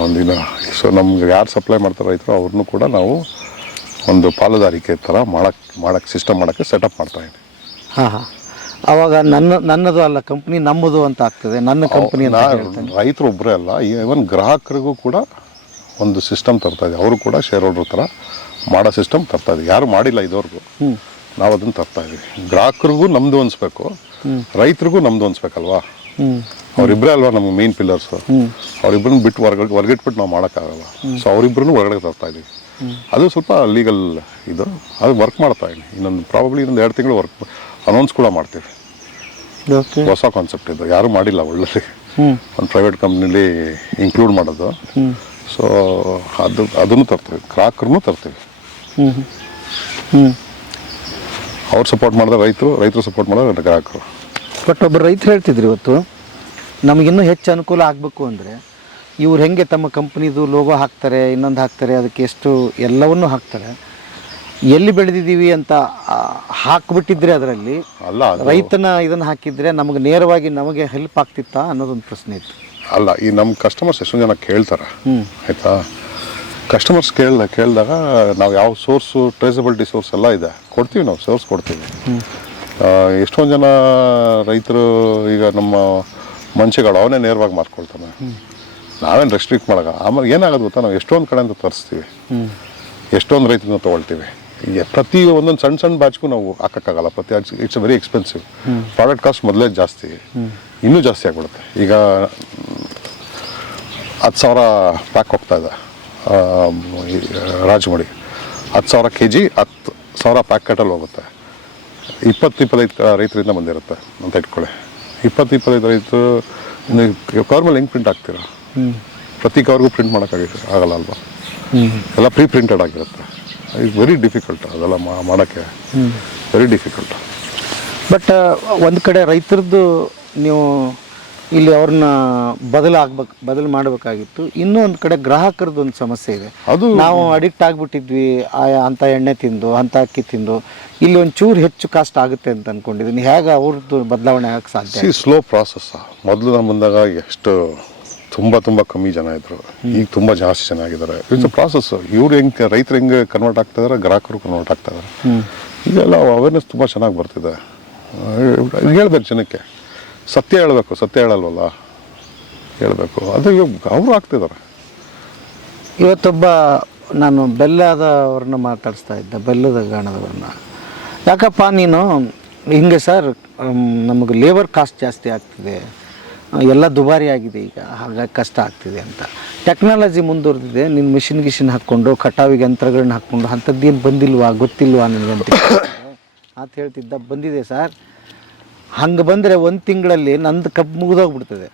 ಒಂದಿನ ಸೊ ನಮ್ಗೆ ಯಾರು ಸಪ್ಲೈ ಮಾಡ್ತಾರೆ ರೈತರು ಅವ್ರನ್ನೂ ಕೂಡ ನಾವು ಒಂದು ಪಾಲುದಾರಿಕೆ ಥರ ಮಾಡಕ್ಕೆ ಮಾಡಕ್ಕೆ ಸಿಸ್ಟಮ್ ಮಾಡೋಕ್ಕೆ ಸೆಟಪ್ ಮಾಡ್ತಾ ಇದ್ದೀವಿ. ಹಾಂ ಹಾಂ. ಅವಾಗ ನನ್ನ ನನ್ನದು ಅಲ್ಲ ಕಂಪ್ನಿ ನಮ್ಮದು ಅಂತ ಆಗ್ತದೆ. ನನ್ನ ಕಂಪ್ನಿ ಅಂತ ಹೇಳ್ತಾನೆ ರೈತರು ಒಬ್ಬರೇ ಅಲ್ಲ ಈವನ್ ಗ್ರಾಹಕರಿಗೂ ಕೂಡ ಒಂದು ಸಿಸ್ಟಮ್ ತರ್ತಾ ಇದೆ. ಅವರು ಕೂಡ ಶೇರ್ ಹೋಲ್ಡರ್ ಥರ ಮಾಡೋ ಸಿಸ್ಟಮ್ ತರ್ತಾ ಇದೆ. ಯಾರು ಮಾಡಿಲ್ಲ ಇದುವರೆಗೂ. ನಾವು ಅದನ್ನು ತರ್ತಾ ಇದೀವಿ. ಗ್ರಾಹಕರಿಗೂ ನಮ್ದು ಅನಿಸ್ಬೇಕು. ರೈತರಿಗೂ ನಮ್ದು ಅನಿಸ್ಬೇಕಲ್ವಾ? ಅವರಿಬ್ಬರೇ ಅಲ್ವಾ ನಮ್ಗೆ ಮೇನ್ ಪಿಲ್ಲರ್ಸ್ ಅವರಿಬ್ಬರನ್ನ ಬಿಟ್ಟು ಹೊರಗಡೆ ಹೊರಗಿಟ್ಬಿಟ್ಟು ನಾವು ಮಾಡೋಕ್ಕಾಗಲ್ಲ. ಸೊ ಅವರಿಬ್ಬರನ್ನು ಹೊರಗಡೆ ತರ್ತಾ ಇದ್ದೀವಿ ಅದು ಸ್ವಲ್ಪ ಲೀಗಲ್ ಇದು. ಅದು ವರ್ಕ್ ಮಾಡ್ತಾ ಇನ್ನೊಂದು ಪ್ರಾಬಬ್ಲಿ ಇನ್ನೊಂದು ಎರಡು ತಿಂಗಳು ವರ್ಕ್ ಅನೌನ್ಸ್ ಕೂಡ ಮಾಡ್ತೀವಿ. ಹೊಸ ಕಾನ್ಸೆಪ್ಟ್ ಇದು. ಯಾರೂ ಮಾಡಿಲ್ಲ ಒಳ್ಳೆ ಒಂದು ಪ್ರೈವೇಟ್ ಕಂಪ್ನಿಲಿ ಇನ್ಕ್ಲೂಡ್ ಮಾಡೋದು. ಸೊ ಅದು ಅದನ್ನು ತರ್ತೀವಿ. ಕ್ರಾಕರ್ನು ತರ್ತೀವಿ. ಹ್ಞೂ ಹ್ಞೂ ಅವ್ರು ಸಪೋರ್ಟ್ ಮಾಡಿದ್ರೆ ರೈತರು ರೈತರು ಸಪೋರ್ಟ್ ಮಾಡಿದ್ರೆ ಗ್ರಾಹಕರು. ಬಟ್ ಒಬ್ಬರು ರೈತರು ಹೇಳ್ತಿದ್ರು ಇವತ್ತು ನಮಗಿನ್ನೂ ಹೆಚ್ಚು ಅನುಕೂಲ ಆಗಬೇಕು ಅಂದರೆ ಇವ್ರು ಹೆಂಗೆ ತಮ್ಮ ಕಂಪ್ನಿದು ಲೋಗೋ ಹಾಕ್ತಾರೆ ಇನ್ನೊಂದು ಹಾಕ್ತಾರೆ ಅದಕ್ಕೆ ಎಷ್ಟು ಎಲ್ಲವನ್ನೂ ಹಾಕ್ತಾರೆ ಎಲ್ಲಿ ಬೆಳೆದಿದ್ದೀವಿ ಅಂತ ಹಾಕ್ಬಿಟ್ಟಿದ್ರೆ ಅದರಲ್ಲಿ ಅಲ್ಲ ರೈತನ ಇದನ್ನು ಹಾಕಿದ್ರೆ ನಮಗೆ ನೇರವಾಗಿ ನಮಗೆ ಹೆಲ್ಪ್ ಆಗ್ತಿತ್ತಾ ಅನ್ನೋದೊಂದು ಪ್ರಶ್ನೆ ಇತ್ತು. ಅಲ್ಲ ಈ ನಮ್ಮ ಕಸ್ಟಮರ್ಸ್ ಎಷ್ಟೊಂದು ಜನ ಕೇಳ್ತಾರೆ. ಆಯಿತಾ? ಕಸ್ಟಮರ್ಸ್ ಕೇಳ್ದ ಕೇಳಿದಾಗ ನಾವು ಯಾವ ಸೋರ್ಸು ಟ್ರೇಸಬಿಲಿಟಿ ಸೋರ್ಸ್ ಎಲ್ಲ ಇದೆ ಕೊಡ್ತೀವಿ ನಾವು ಸೋರ್ಸ್ ಕೊಡ್ತೀವಿ. ಎಷ್ಟೊಂದು ಜನ ರೈತರು ಈಗ ನಮ್ಮ ಮನುಷ್ಯಗಳು ಅವನೇ ನೇರವಾಗಿ ಮಾರ್ಕೊಳ್ತಾನೆ. ನಾವೇನು ರೆಸ್ಟ್ರಿಕ್ಟ್ ಮಾಡೋಲ್ಲ. ಆಮೇಲೆ ಏನಾಗೋದು ಗೊತ್ತಾ? ನಾವು ಎಷ್ಟೊಂದು ಕಡೆಯಿಂದ ತರಿಸ್ತೀವಿ. ಎಷ್ಟೊಂದು ರೈತರನ್ನ ತೊಗೊಳ್ತೀವಿ. ಪ್ರತಿ ಒಂದೊಂದು ಸಣ್ಣ ಸಣ್ಣ ಬ್ಯಾಚ್ಗೂ ನಾವು ಹಾಕೋಕ್ಕಾಗಲ್ಲ. ಪ್ರತಿ it's very expensive product cost ಮೊದಲೇ ಜಾಸ್ತಿ. ಇನ್ನೂ ಜಾಸ್ತಿ ಆಗ್ಬಿಡುತ್ತೆ. ಈಗ ಹತ್ತು ಸಾವಿರ ಪ್ಯಾಕ್ ಹೋಗ್ತಾ ಇದೆ. ರಾಜಮಡಿ ಹತ್ತು ಸಾವಿರ ಕೆ ಜಿ ಹತ್ತು ಸಾವಿರ ಪ್ಯಾಕೆಟಲ್ಲಿ ಹೋಗುತ್ತೆ. ಇಪ್ಪತ್ತು ಇಪ್ಪತ್ತೈದು ರೈತರಿಂದ ಬಂದಿರುತ್ತೆ ಅಂತ ಇಟ್ಕೊಳ್ಳಿ. ಇಪ್ಪತ್ತು ಇಪ್ಪತ್ತೈದು ರೈತರು ಕವರ್ ಮೇಲೆ ಹೆಂಗೆ ಪ್ರಿಂಟ್ ಹಾಕ್ತೀರಾ? ಪ್ರತಿ ಕವರ್ಗೂ ಪ್ರಿಂಟ್ ಮಾಡೋಕ್ಕಾಗಿ ಆಗಲ್ಲ ಅಲ್ವಾ? ಎಲ್ಲ ಪ್ರೀ ಪ್ರಿಂಟೆಡ್ ಆಗಿರುತ್ತೆ. ಇದು ವೆರಿ ಡಿಫಿಕಲ್ಟ್ ಅದೆಲ್ಲ ಮಾಡೋಕ್ಕೆ. ವೆರಿ ಡಿಫಿಕಲ್ಟ್ ಬಟ್ ಒಂದು ಕಡೆ ರೈತರದ್ದು ನೀವು ಇಲ್ಲಿ ಅವ್ರನ್ನ ಬದಲಾಗ್ಬೇಕು ಬದಲು ಮಾಡಬೇಕಾಗಿತ್ತು. ಇನ್ನೂ ಒಂದು ಕಡೆ ಗ್ರಾಹಕರದ್ದು ಒಂದು ಸಮಸ್ಯೆ ಇದೆ. ಅದು ನಾವು ಅಡಿಕ್ಟ್ ಆಗಿಬಿಟ್ಟಿದ್ವಿ ಅಂಥ ಎಣ್ಣೆ ತಿಂದು ಅಂಥ ಅಕ್ಕಿ ತಿಂದು ಇಲ್ಲಿ ಒಂದು ಚೂರು ಹೆಚ್ಚು ಕಾಸ್ಟ್ ಆಗುತ್ತೆ ಅಂತ ಅನ್ಕೊಂಡಿದ್ವಿ ಹೇಗೆ ಅವ್ರದ್ದು ಬದಲಾವಣೆ ಆಗಕ್ಕೆ ಸಾಧ್ಯ ಸ್ಲೋ ಪ್ರಾಸೆಸ್ ಮೊದಲು ನಮ್ಮ ಬಂದಾಗ ಎಷ್ಟು ತುಂಬ ತುಂಬ ಕಮ್ಮಿ ಜನ ಇದ್ರು. ಈಗ ತುಂಬ ಜಾಸ್ತಿ ಜನ ಆಗಿದ್ದಾರೆ. ಇಟ್ಸ್ ಪ್ರಾಸೆಸ್ ಇವ್ರು ಹೆಂಗೆ ರೈತರು ಹೆಂಗೆ ಕನ್ವರ್ಟ್ ಆಗ್ತಾ ಇದಾರೆ, ಗ್ರಾಹಕರು ಕನ್ವರ್ಟ್ ಆಗ್ತಾ ಇದಾರೆ. ಇದೆಲ್ಲ ಅವೇರ್ನೆಸ್ ತುಂಬ ಚೆನ್ನಾಗಿ ಬರ್ತಿದೆ. ಹೇಳ್ಬೇಕು ಜನಕ್ಕೆ. ಸತ್ಯ ಹೇಳಬೇಕು. ಸತ್ಯ ಹೇಳಲ್ವಲ್ಲ? ಹೇಳಬೇಕು. ಅದು ಅವರು ಆಗ್ತಿದ್ದಾರೆ ಇವತ್ತೊಬ್ಬ ನಾನು ಬೆಲ್ಲದವ್ರನ್ನ ಮಾತಾಡಿಸ್ತಾ ಇದ್ದೆ, ಬೆಲ್ಲದ ಗಾಣದವ್ರನ್ನ. ಯಾಕಪ್ಪ ನೀನು, ಹಿಂಗೆ ಸರ್ ನಮಗೆ ಲೇಬರ್ ಕಾಸ್ಟ್ ಜಾಸ್ತಿ ಆಗ್ತಿದೆ. ಎಲ್ಲ ದುಬಾರಿ ಆಗಿದೆ ಈಗ. ಹಾಗಾಗಿ ಕಷ್ಟ ಆಗ್ತಿದೆ ಅಂತ. ಟೆಕ್ನಾಲಜಿ ಮುಂದುವರೆದಿದೆ. ನಿನ್ನ ಮಿಷಿನ್ ಗಿಷಿನ್ ಹಾಕ್ಕೊಂಡು ಕಟಾವಿಗೆ ಯಂತ್ರಗಳನ್ನ ಹಾಕ್ಕೊಂಡು ಅಂಥದ್ದೇನು ಬಂದಿಲ್ವಾ ಗೊತ್ತಿಲ್ವಾ ನನಗೆ ಅಂತ ಅಂತ ಹೇಳ್ತಿದ್ದ ಬಂದಿದೆ ಸರ್. ಹಂಗೆ ಬಂದರೆ ಒಂದು ತಿಂಗಳಲ್ಲಿ ನಂದು ಕಬ್ಬು ಮುಗಿದೋಗ್ಬಿಡ್ತದೆ.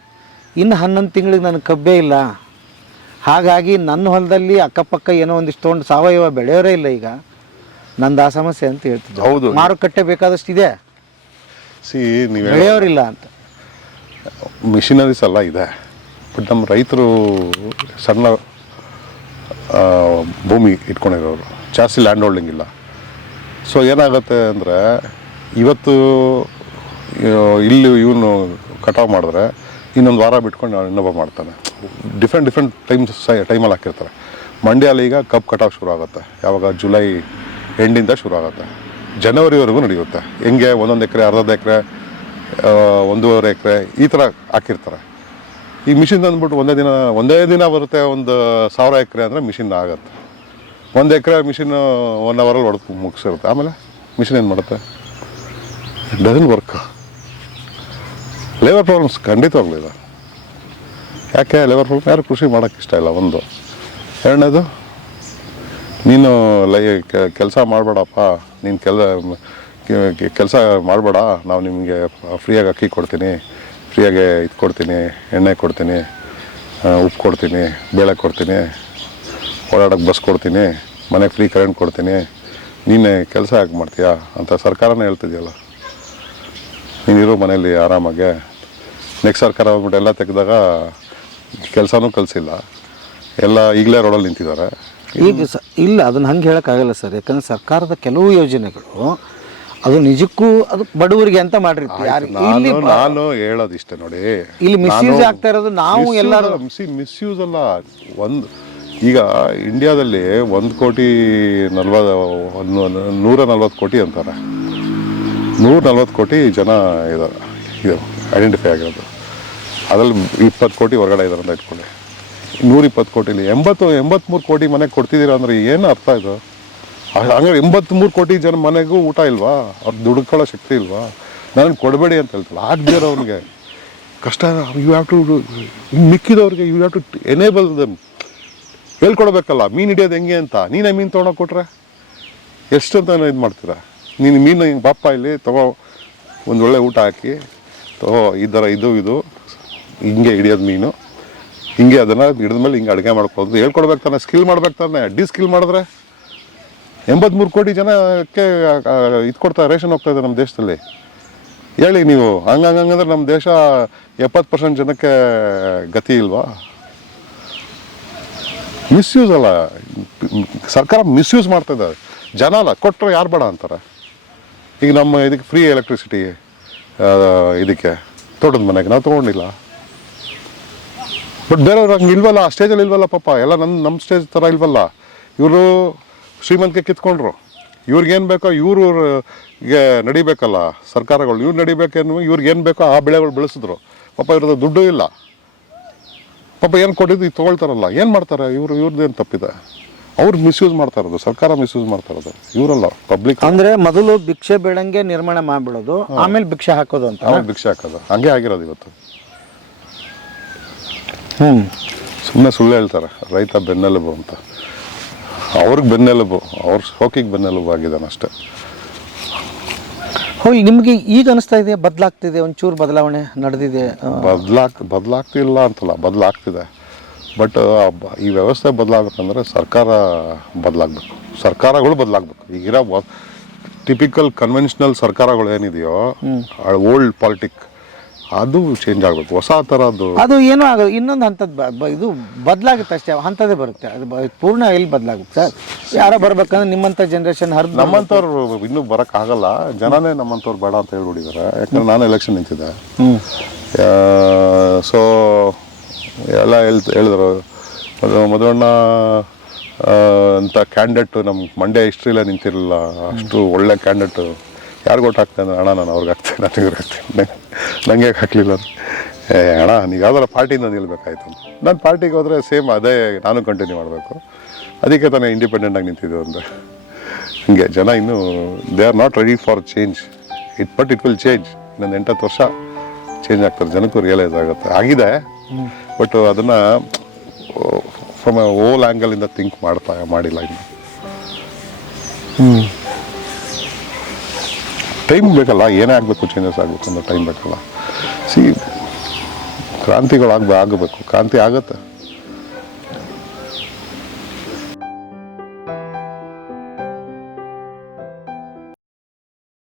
ಇನ್ನು ಹನ್ನೊಂದು ತಿಂಗಳಿಗೆ ನನಗೆ ಕಬ್ಬೇ ಇಲ್ಲ. ಹಾಗಾಗಿ ನನ್ನ ಹೊಲದಲ್ಲಿ ಅಕ್ಕಪಕ್ಕ ಏನೋ ಒಂದಿಷ್ಟು ತೊಗೊಂಡು ಸಾವಯವ ಬೆಳೆಯೋರೇ ಇಲ್ಲ ಈಗ. ನಂದು ಆ ಸಮಸ್ಯೆ ಅಂತ ಹೇಳ್ತಿದ್ದೆ. ಹೌದು. ಮಾರುಕಟ್ಟೆ ಬೇಕಾದಷ್ಟು ಇದೆ ಸಿ ನೀವು ಬೆಳೆಯೋರಿಲ್ಲ ಅಂತ. ಮಿಷಿನರೀಸ್ ಎಲ್ಲ ಇದೆ. ಬಟ್ ನಮ್ಮ ರೈತರು ಸಣ್ಣ ಭೂಮಿ ಇಟ್ಕೊಂಡಿರೋರು. ಜಾಸ್ತಿ ಲ್ಯಾಂಡ್ ಹೋಲ್ಡಿಂಗ್ ಇಲ್ಲ. ಸೊ ಏನಾಗುತ್ತೆ ಅಂದರೆ, ಇವತ್ತು ಇಲ್ಲಿ ಇವನು ಕಟಾವು ಮಾಡಿದ್ರೆ ಇನ್ನೊಂದು ವಾರ ಬಿಟ್ಕೊಂಡು ಇನ್ನೊಬ್ಬ ಮಾಡ್ತಾನೆ. ಡಿಫ್ರೆಂಟ್ ಡಿಫ್ರೆಂಟ್ ಟೈಮ್ಸ್ ಟೈಮಲ್ಲಿ ಹಾಕಿರ್ತಾರೆ. ಮಂಡ್ಯಲ್ಲಿ ಈಗ ಕಬ್ ಕಟಾವು ಶುರು ಆಗುತ್ತೆ. ಯಾವಾಗ? ಜುಲೈ ಎಂಡಿಂದ ಶುರು ಆಗುತ್ತೆ. ಜನವರಿವರೆಗೂ ನಡೆಯುತ್ತೆ. ಹೆಂಗೆ? ಒಂದೊಂದು ಎಕರೆ, ಅರ್ಧದ ಎಕರೆ ಒಂದೂವರೆ ಎಕರೆ ಈ ಥರ ಹಾಕಿರ್ತಾರೆ. ಈ ಮಿಷಿನ್ ಅಂದ್ಬಿಟ್ಟು ಒಂದೇ ದಿನ ಒಂದೇ ದಿನ ಬರುತ್ತೆ ಒಂದು ಸಾವಿರ ಎಕರೆ ಅಂದರೆ ಮಿಷಿನ್ ಆಗುತ್ತೆ. ಒಂದು ಎಕರೆ ಮಿಷಿನ್ ಒನ್ ಅವರಲ್ಲಿ ಹೊಡೆದು ಮುಗಿಸಿರುತ್ತೆ. ಆಮೇಲೆ ಮಿಷಿನ್ ಏನು ಮಾಡುತ್ತೆ? ಡಜನ್ ವರ್ಕ್ ಲೇಬರ್ ಪ್ರಾಬ್ಲಮ್ಸ್ ಖಂಡಿತವಾಗ್ಲೂ ಇದೆ. ಯಾಕೆ ಲೇಬರ್ ಪ್ರಾಬ್ಲಮ್ ಯಾರು ಕೃಷಿ ಮಾಡೋಕ್ಕೆ ಇಷ್ಟ ಇಲ್ಲ ಒಂದು. ಎರಡನೇದು, ನೀನು ಲೈ ಕೆಲಸ ಮಾಡಬೇಡಪ್ಪ. ನೀನು ಕೆಲ ಕೆಲಸ ಮಾಡಬೇಡ. ನಾವು ನಿಮಗೆ ಫ್ರೀಯಾಗಿ ಅಕ್ಕಿ ಕೊಡ್ತೀನಿ, ಫ್ರೀಯಾಗಿ ಇದು ಕೊಡ್ತೀನಿ, ಎಣ್ಣೆ ಕೊಡ್ತೀನಿ ಉಪ್ಪು ಕೊಡ್ತೀನಿ, ಬೇಳೆ ಕೊಡ್ತೀನಿ ಓಡಾಡೋಕ್ಕೆ ಬಸ್ ಕೊಡ್ತೀನಿ, ಮನೆಗೆ ಫ್ರೀ ಕರೆಂಟ್ ಕೊಡ್ತೀನಿ. ನೀನೇ ಕೆಲಸ ಯಾಕೆ ಮಾಡ್ತೀಯಾ ಅಂತ ಸರ್ಕಾರನೇ ಹೇಳ್ತಿದೆಯಲ್ಲ. ನೀನಿರೋ ಮನೇಲಿ ಆರಾಮಾಗೆ. ನೆಕ್ಸ್ಟ್ ಸರ್ಕಾರ ಬಂದ್ಬಿಟ್ಟು ಎಲ್ಲ ತೆಗೆದಾಗ ಕೆಲಸನೂ ಕಲಿಸಿಲ್ಲ. ಎಲ್ಲ ಈಗಲೇ ರೋಡಲ್ಲಿ ನಿಂತಿದ್ದಾರೆ. ಈಗ ಸ, ಇಲ್ಲ, ಅದನ್ನು ಹಂಗೆ ಹೇಳೋಕ್ಕಾಗಲ್ಲ ಸರ್. ಯಾಕಂದರೆ ಸರ್ಕಾರದ ಕೆಲವು ಯೋಜನೆಗಳು ಅದು ನಿಜಕ್ಕೂ ಅದು ಬಡವರಿಗೆ ಅಂತ ಮಾಡಿರ್ತೀವಿ. ಯಾರು ಇಲ್ಲಿ ನಾನು ನಾನು ಹೇಳೋದಿಷ್ಟೇ ನೋಡಿ. ಇಲ್ಲಿ ಮಿಸ್ಯೂಸ್ ಆಗ್ತಾ ಇರೋದು ನಾವು ಎಲ್ಲರೂ ಮಿಸ್ಯೂಸ್ ಅಲ್ಲ. ಒಂದು ಈಗ ಇಂಡಿಯಾದಲ್ಲಿ ಒಂದು ಕೋಟಿ ನಲ್ವತ್ತು ನೂರ ನಲ್ವತ್ತು ಕೋಟಿ ಅಂತಾರೆ. ನೂರ ನಲ್ವತ್ತು ಕೋಟಿ ಜನ ಇದ್ದಾರೆ ಇದು ಐಡೆಂಟಿಫೈ ಆಗಿರೋದು. ಅದರಲ್ಲಿ ಇಪ್ಪತ್ತು ಕೋಟಿ ಹೊರಗಡೆ ಇದ್ದಾರೆ ಅಂತ ಇಟ್ಕೊಳ್ಳಿ. ನೂರ ಇಪ್ಪತ್ತು ಕೋಟಿಲಿ ಎಂಬತ್ತು ಎಂಬತ್ತ್ಮೂರು ಕೋಟಿ ಮನೆಗೆ ಕೊಡ್ತಿದ್ದೀರಾ ಅಂದರೆ ಏನು ಅರ್ಥ ಇದು? ಹಂಗಾರೆ ಎಂಬತ್ತ್ಮೂರು ಕೋಟಿ ಜನ ಮನೆಗೂ ಊಟ ಇಲ್ವಾ? ಅವ್ರು ದುಡ್ಕೊಳ್ಳೋ ಶಕ್ತಿ ಇಲ್ವಾ? ನನಗೆ ಕೊಡಬೇಡಿ ಅಂತ ಹೇಳ್ತಾರೆ ಆಗದೇ ಅವ್ರಿಗೆ ಕಷ್ಟ you have to ಮಿಕ್ಕಿದವ್ರಿಗೆ you have to enable them ಹೇಳ್ಕೊಡ್ಬೇಕಲ್ಲ, ಮೀನು ಹಿಡಿಯೋದು ಹೆಂಗೆ ಅಂತ. ನೀನೇ ಮೀನು ತೊಗೊಂಡೋಗಿ ಕೊಟ್ರೆ? ಎಷ್ಟು ಅಂತ ಇದು ಮಾಡ್ತೀರಾ? ನೀನು ಮೀನು ಹಿಂಗೆ ಪಾಪ ಇಲ್ಲಿ ತಗೋ, ಒಂದು ಒಳ್ಳೆ ಊಟ ಹಾಕಿ, ತಗೋ, ಈ ಥರ ಇದು ಇದು, ಹಿಂಗೆ ಹಿಡಿಯೋದು ಮೀನು. ಹಿಂಗೆ ಅದನ್ನು ಹಿಡಿದ ಮೇಲೆ ಹಿಂಗೆ ಅಡುಗೆ ಮಾಡ್ಕೊಂಡು ಹೇಳ್ಕೊಡ್ಬೇಕು ತಾನೆ ಸ್ಕಿಲ್ ಮಾಡ್ಬೇಕು ತಾನೆ. ಡಿ ಸ್ಕಿಲ್ ಮಾಡಿದ್ರೆ ಎಂಬತ್ಮೂರು ಕೋಟಿ ಜನಕ್ಕೆ ಇದು ಕೊಡ್ತಾ ರೇಷನ್ ಹೋಗ್ತಾ ಇದೆ ನಮ್ಮ ದೇಶದಲ್ಲಿ. ಹೇಳಿ ನೀವು ಹಂಗಂಗಂದ್ರೆ ನಮ್ಮ ದೇಶ ಎಪ್ಪತ್ತು ಪರ್ಸೆಂಟ್ ಜನಕ್ಕೆ ಗತಿ ಇಲ್ವಾ? ಮಿಸ್ಯೂಸ್ ಅಲ್ಲ. ಸರ್ಕಾರ ಮಿಸ್ಯೂಸ್ ಮಾಡ್ತಾ ಜನ ಅಲ್ಲ ಕೊಟ್ಟರೆ ಯಾರು ಬೇಡ ಅಂತಾರೆ. ಈಗ ನಮ್ಮ ಇದಕ್ಕೆ ಫ್ರೀ ಎಲೆಕ್ಟ್ರಿಸಿಟಿ ಇದಕ್ಕೆ, ತೋಟದ ಮನೆಗೆ, ನಾವು ತೊಗೊಂಡಿಲ್ಲ. ಬಟ್ ಬೇರೆಯವ್ರು ಹಂಗೆ ಇಲ್ವಲ್ಲ, ಆ ಸ್ಟೇಜಲ್ಲಿ ಇಲ್ವಲ್ಲ ಪಾಪ. ಎಲ್ಲ ನನ್ನ ನಮ್ಮ ಸ್ಟೇಜ್ ಥರ ಇಲ್ವಲ್ಲ. ಇವರು ಶ್ರೀಮಂತಿಕೆ ಕಿತ್ಕೊಂಡ್ರು. ಇವ್ರಿಗೇನು ಬೇಕೋ ಇವರು ನಡಿಬೇಕಲ್ಲ ಸರ್ಕಾರಗಳು ಇವ್ರು ನಡಿಬೇಕೇನು ಇವ್ರಿಗೆ ಏನು ಬೇಕೋ ಆ ಬೆಳೆಗಳು ಬೆಳೆಸಿದ್ರು. ಪಾಪ ಇವ್ರದ್ದು ದುಡ್ಡು ಇಲ್ಲ. ಪಾಪ ಏನು ಕೊಟ್ಟಿದ್ದು ತೊಗೊಳ್ತಾರಲ್ಲ ಏನು ಮಾಡ್ತಾರೆ? ಇವರು ಇವ್ರದ್ದು ಏನು ತಪ್ಪಿದೆ? ಅವ್ರು ಮಿಸ್ಯೂಸ್ ಮಾಡ್ತಾ ಇರೋದು ಸರ್ಕಾರ ಮಿಸ್ಯೂಸ್ ಮಾಡ್ತಾ ಇರೋದು ಇವರಲ್ಲ ಪಬ್ಲಿಕ್ ಅಂದ್ರೆ ಮೊದಲು ಭಿಕ್ಷೆ ಬೇಡಂಗೆ ನಿರ್ಮಾಣ ಮಾಡ್ಬಿಡೋದು ಆಮೇಲೆ ಭಿಕ್ಷೆ ಹಾಕೋದು ಅಂತ. ಆಮೇಲೆ ಭಿಕ್ಷೆ ಹಾಕೋದು. ಹಂಗೆ ಆಗಿರೋದು ಇವತ್ತು. ಹ್ಮ್. ಸುಮ್ಮನೆ ಸುಳ್ಳು ಹೇಳ್ತಾರೆ ರೈತ ಬೆನ್ನೆಲುಬು ಅಂತ. ಅವ್ರಿಗೆ ಬೆನ್ನೆಲುಬು ಅವ್ರ ಶೋಕಿಗೆ ಬೆನ್ನೆಲುಬು ಆಗಿದ್ದಾನೆ ಅಷ್ಟೇ. ಹೋಗಿ ನಿಮಗೆ ಈಗ ಅನಿಸ್ತಾ ಇದೆ? ಬದಲಾಗ್ತಿದೆ ಒಂಚೂರು ಬದಲಾವಣೆ ನಡೆದಿದೆ ಬದಲಾಗ್ ಬದಲಾಗ್ತಿಲ್ಲ ಅಂತಲ್ಲ ಬದಲಾಗ್ತಿದೆ. ಬಟ್ ಈ ವ್ಯವಸ್ಥೆ ಬದಲಾಗಬೇಕಂದ್ರೆ ಸರ್ಕಾರ ಬದಲಾಗಬೇಕು. ಸರ್ಕಾರಗಳು ಬದಲಾಗಬೇಕು. ಈಗಿರೋ ಟಿಪಿಕಲ್ ಕನ್ವೆನ್ಷನಲ್ ಸರ್ಕಾರಗಳು ಏನಿದೆಯೋ ಓಲ್ಡ್ ಪಾಲಿಟಿಕ್ ಅದು ಚೇಂಜ್ ಆಗಬೇಕು. ಹೊಸ ಥರದ್ದು ಅದು ಏನೂ ಆಗ ಇನ್ನೊಂದು ಹಂತದ ಇದು ಬದಲಾಗುತ್ತೆ ಅಷ್ಟೇ. ಹಂತದೇ ಬರುತ್ತೆ. ಅದು ಬ- ಪೂರ್ಣ ಎಲ್ಲಿ ಬದಲಾಗುತ್ತೆ ಸರ್? ಯಾರೋ ಬರ್ಬೇಕಂದ್ರೆ ನಿಮ್ಮಂಥ ಜನ್ರೇಷನ್ ಹರಿದು ನಮ್ಮಂಥವ್ರು ಇನ್ನೂ ಬರೋಕ್ಕಾಗಲ್ಲ. ಜನನೇ ನಮ್ಮಂಥವ್ರು ಬೇಡ ಅಂತ ಹೇಳ್ಬಿಟ್ಟಿದ್ದಾರೆ. ಯಾಕಂದ್ರೆ ನಾನು ಎಲೆಕ್ಷನ್ ನಿಂತಿದ್ದೆ. ಸೊ ಎಲ್ಲ ಹೇಳ್ತ ಹೇಳಿದ್ರು. ಅದು ಮಧುವಣ್ಣ ಆ, ಅಂತ ಕ್ಯಾಂಡಿಡೇಟ್ ನಮ್ಮ ಮಂಡ್ಯ ಹಿಸ್ಟ್ರಿಲೇ ನಿಂತಿರಲಿಲ್ಲ. ಅಷ್ಟು ಒಳ್ಳೆ ಕ್ಯಾಂಡಿಡೇಟ್ ಯಾರಿಗೂ ಓಟ್ ಹಾಕ್ತೇನೆ ಅಣ್ಣ, ನಾನು ಅವ್ರಿಗೆ ಹಾಕ್ತೇನೆ ನಾನು ಇವ್ರಿಗೆ ಹಾಕ್ತೇನೆ ನಂಗೆ ಯಾಕೆ ಹಾಕಲಿಲ್ಲ ಏ, ಅಣ್ಣ, ನೀವು ಯಾವ್ದಾರ ಪಾರ್ಟಿಯಿಂದ ನಿಲ್ಬೇಕಾಯ್ತು ನಾನು ಪಾರ್ಟಿಗೆ ಹೋದರೆ ಸೇಮ್ ಅದೇ ನಾನು ಕಂಟಿನ್ಯೂ ಮಾಡಬೇಕು. ಅದಕ್ಕೆ ತಾನೇ ಇಂಡಿಪೆಂಡೆಂಟಾಗಿ ನಿಂತಿದ್ದು ಒಂದು. ಹಿಂಗೆ ಜನ ಇನ್ನೂ they are not ready for change it but it will change ಇನ್ನೊಂದು ಎಂಟತ್ತು ವರ್ಷ ಚೇಂಜ್ ಆಗ್ತಾರೆ ಜನಕ್ಕೂ ರಿಯಲೈಸ್ ಆಗುತ್ತೆ. ಆಗಿದೆ. ಬಟ್ ಅದನ್ನು ಫ್ರಮ್ ಓಲ್ ಆ್ಯಂಗಲಿಂದ ಥಿಂಕ್ ಮಾಡ್ತಾ, ಮಾಡಿಲ್ಲ ಇನ್ನು. ಟೈಮ್ ಬೇಕಲ್ಲ ಏನೇ ಆಗಬೇಕು ಚೇಂಜಸ್ ಆಗಬೇಕು ಅನ್ನೋ ಟೈಮ್ ಬೇಕಲ್ಲ. ಸಿ ಕ್ರಾಂತಿಗಳು ಆಗ ಆಗಬೇಕು. ಕ್ರಾಂತಿ ಆಗುತ್ತೆ.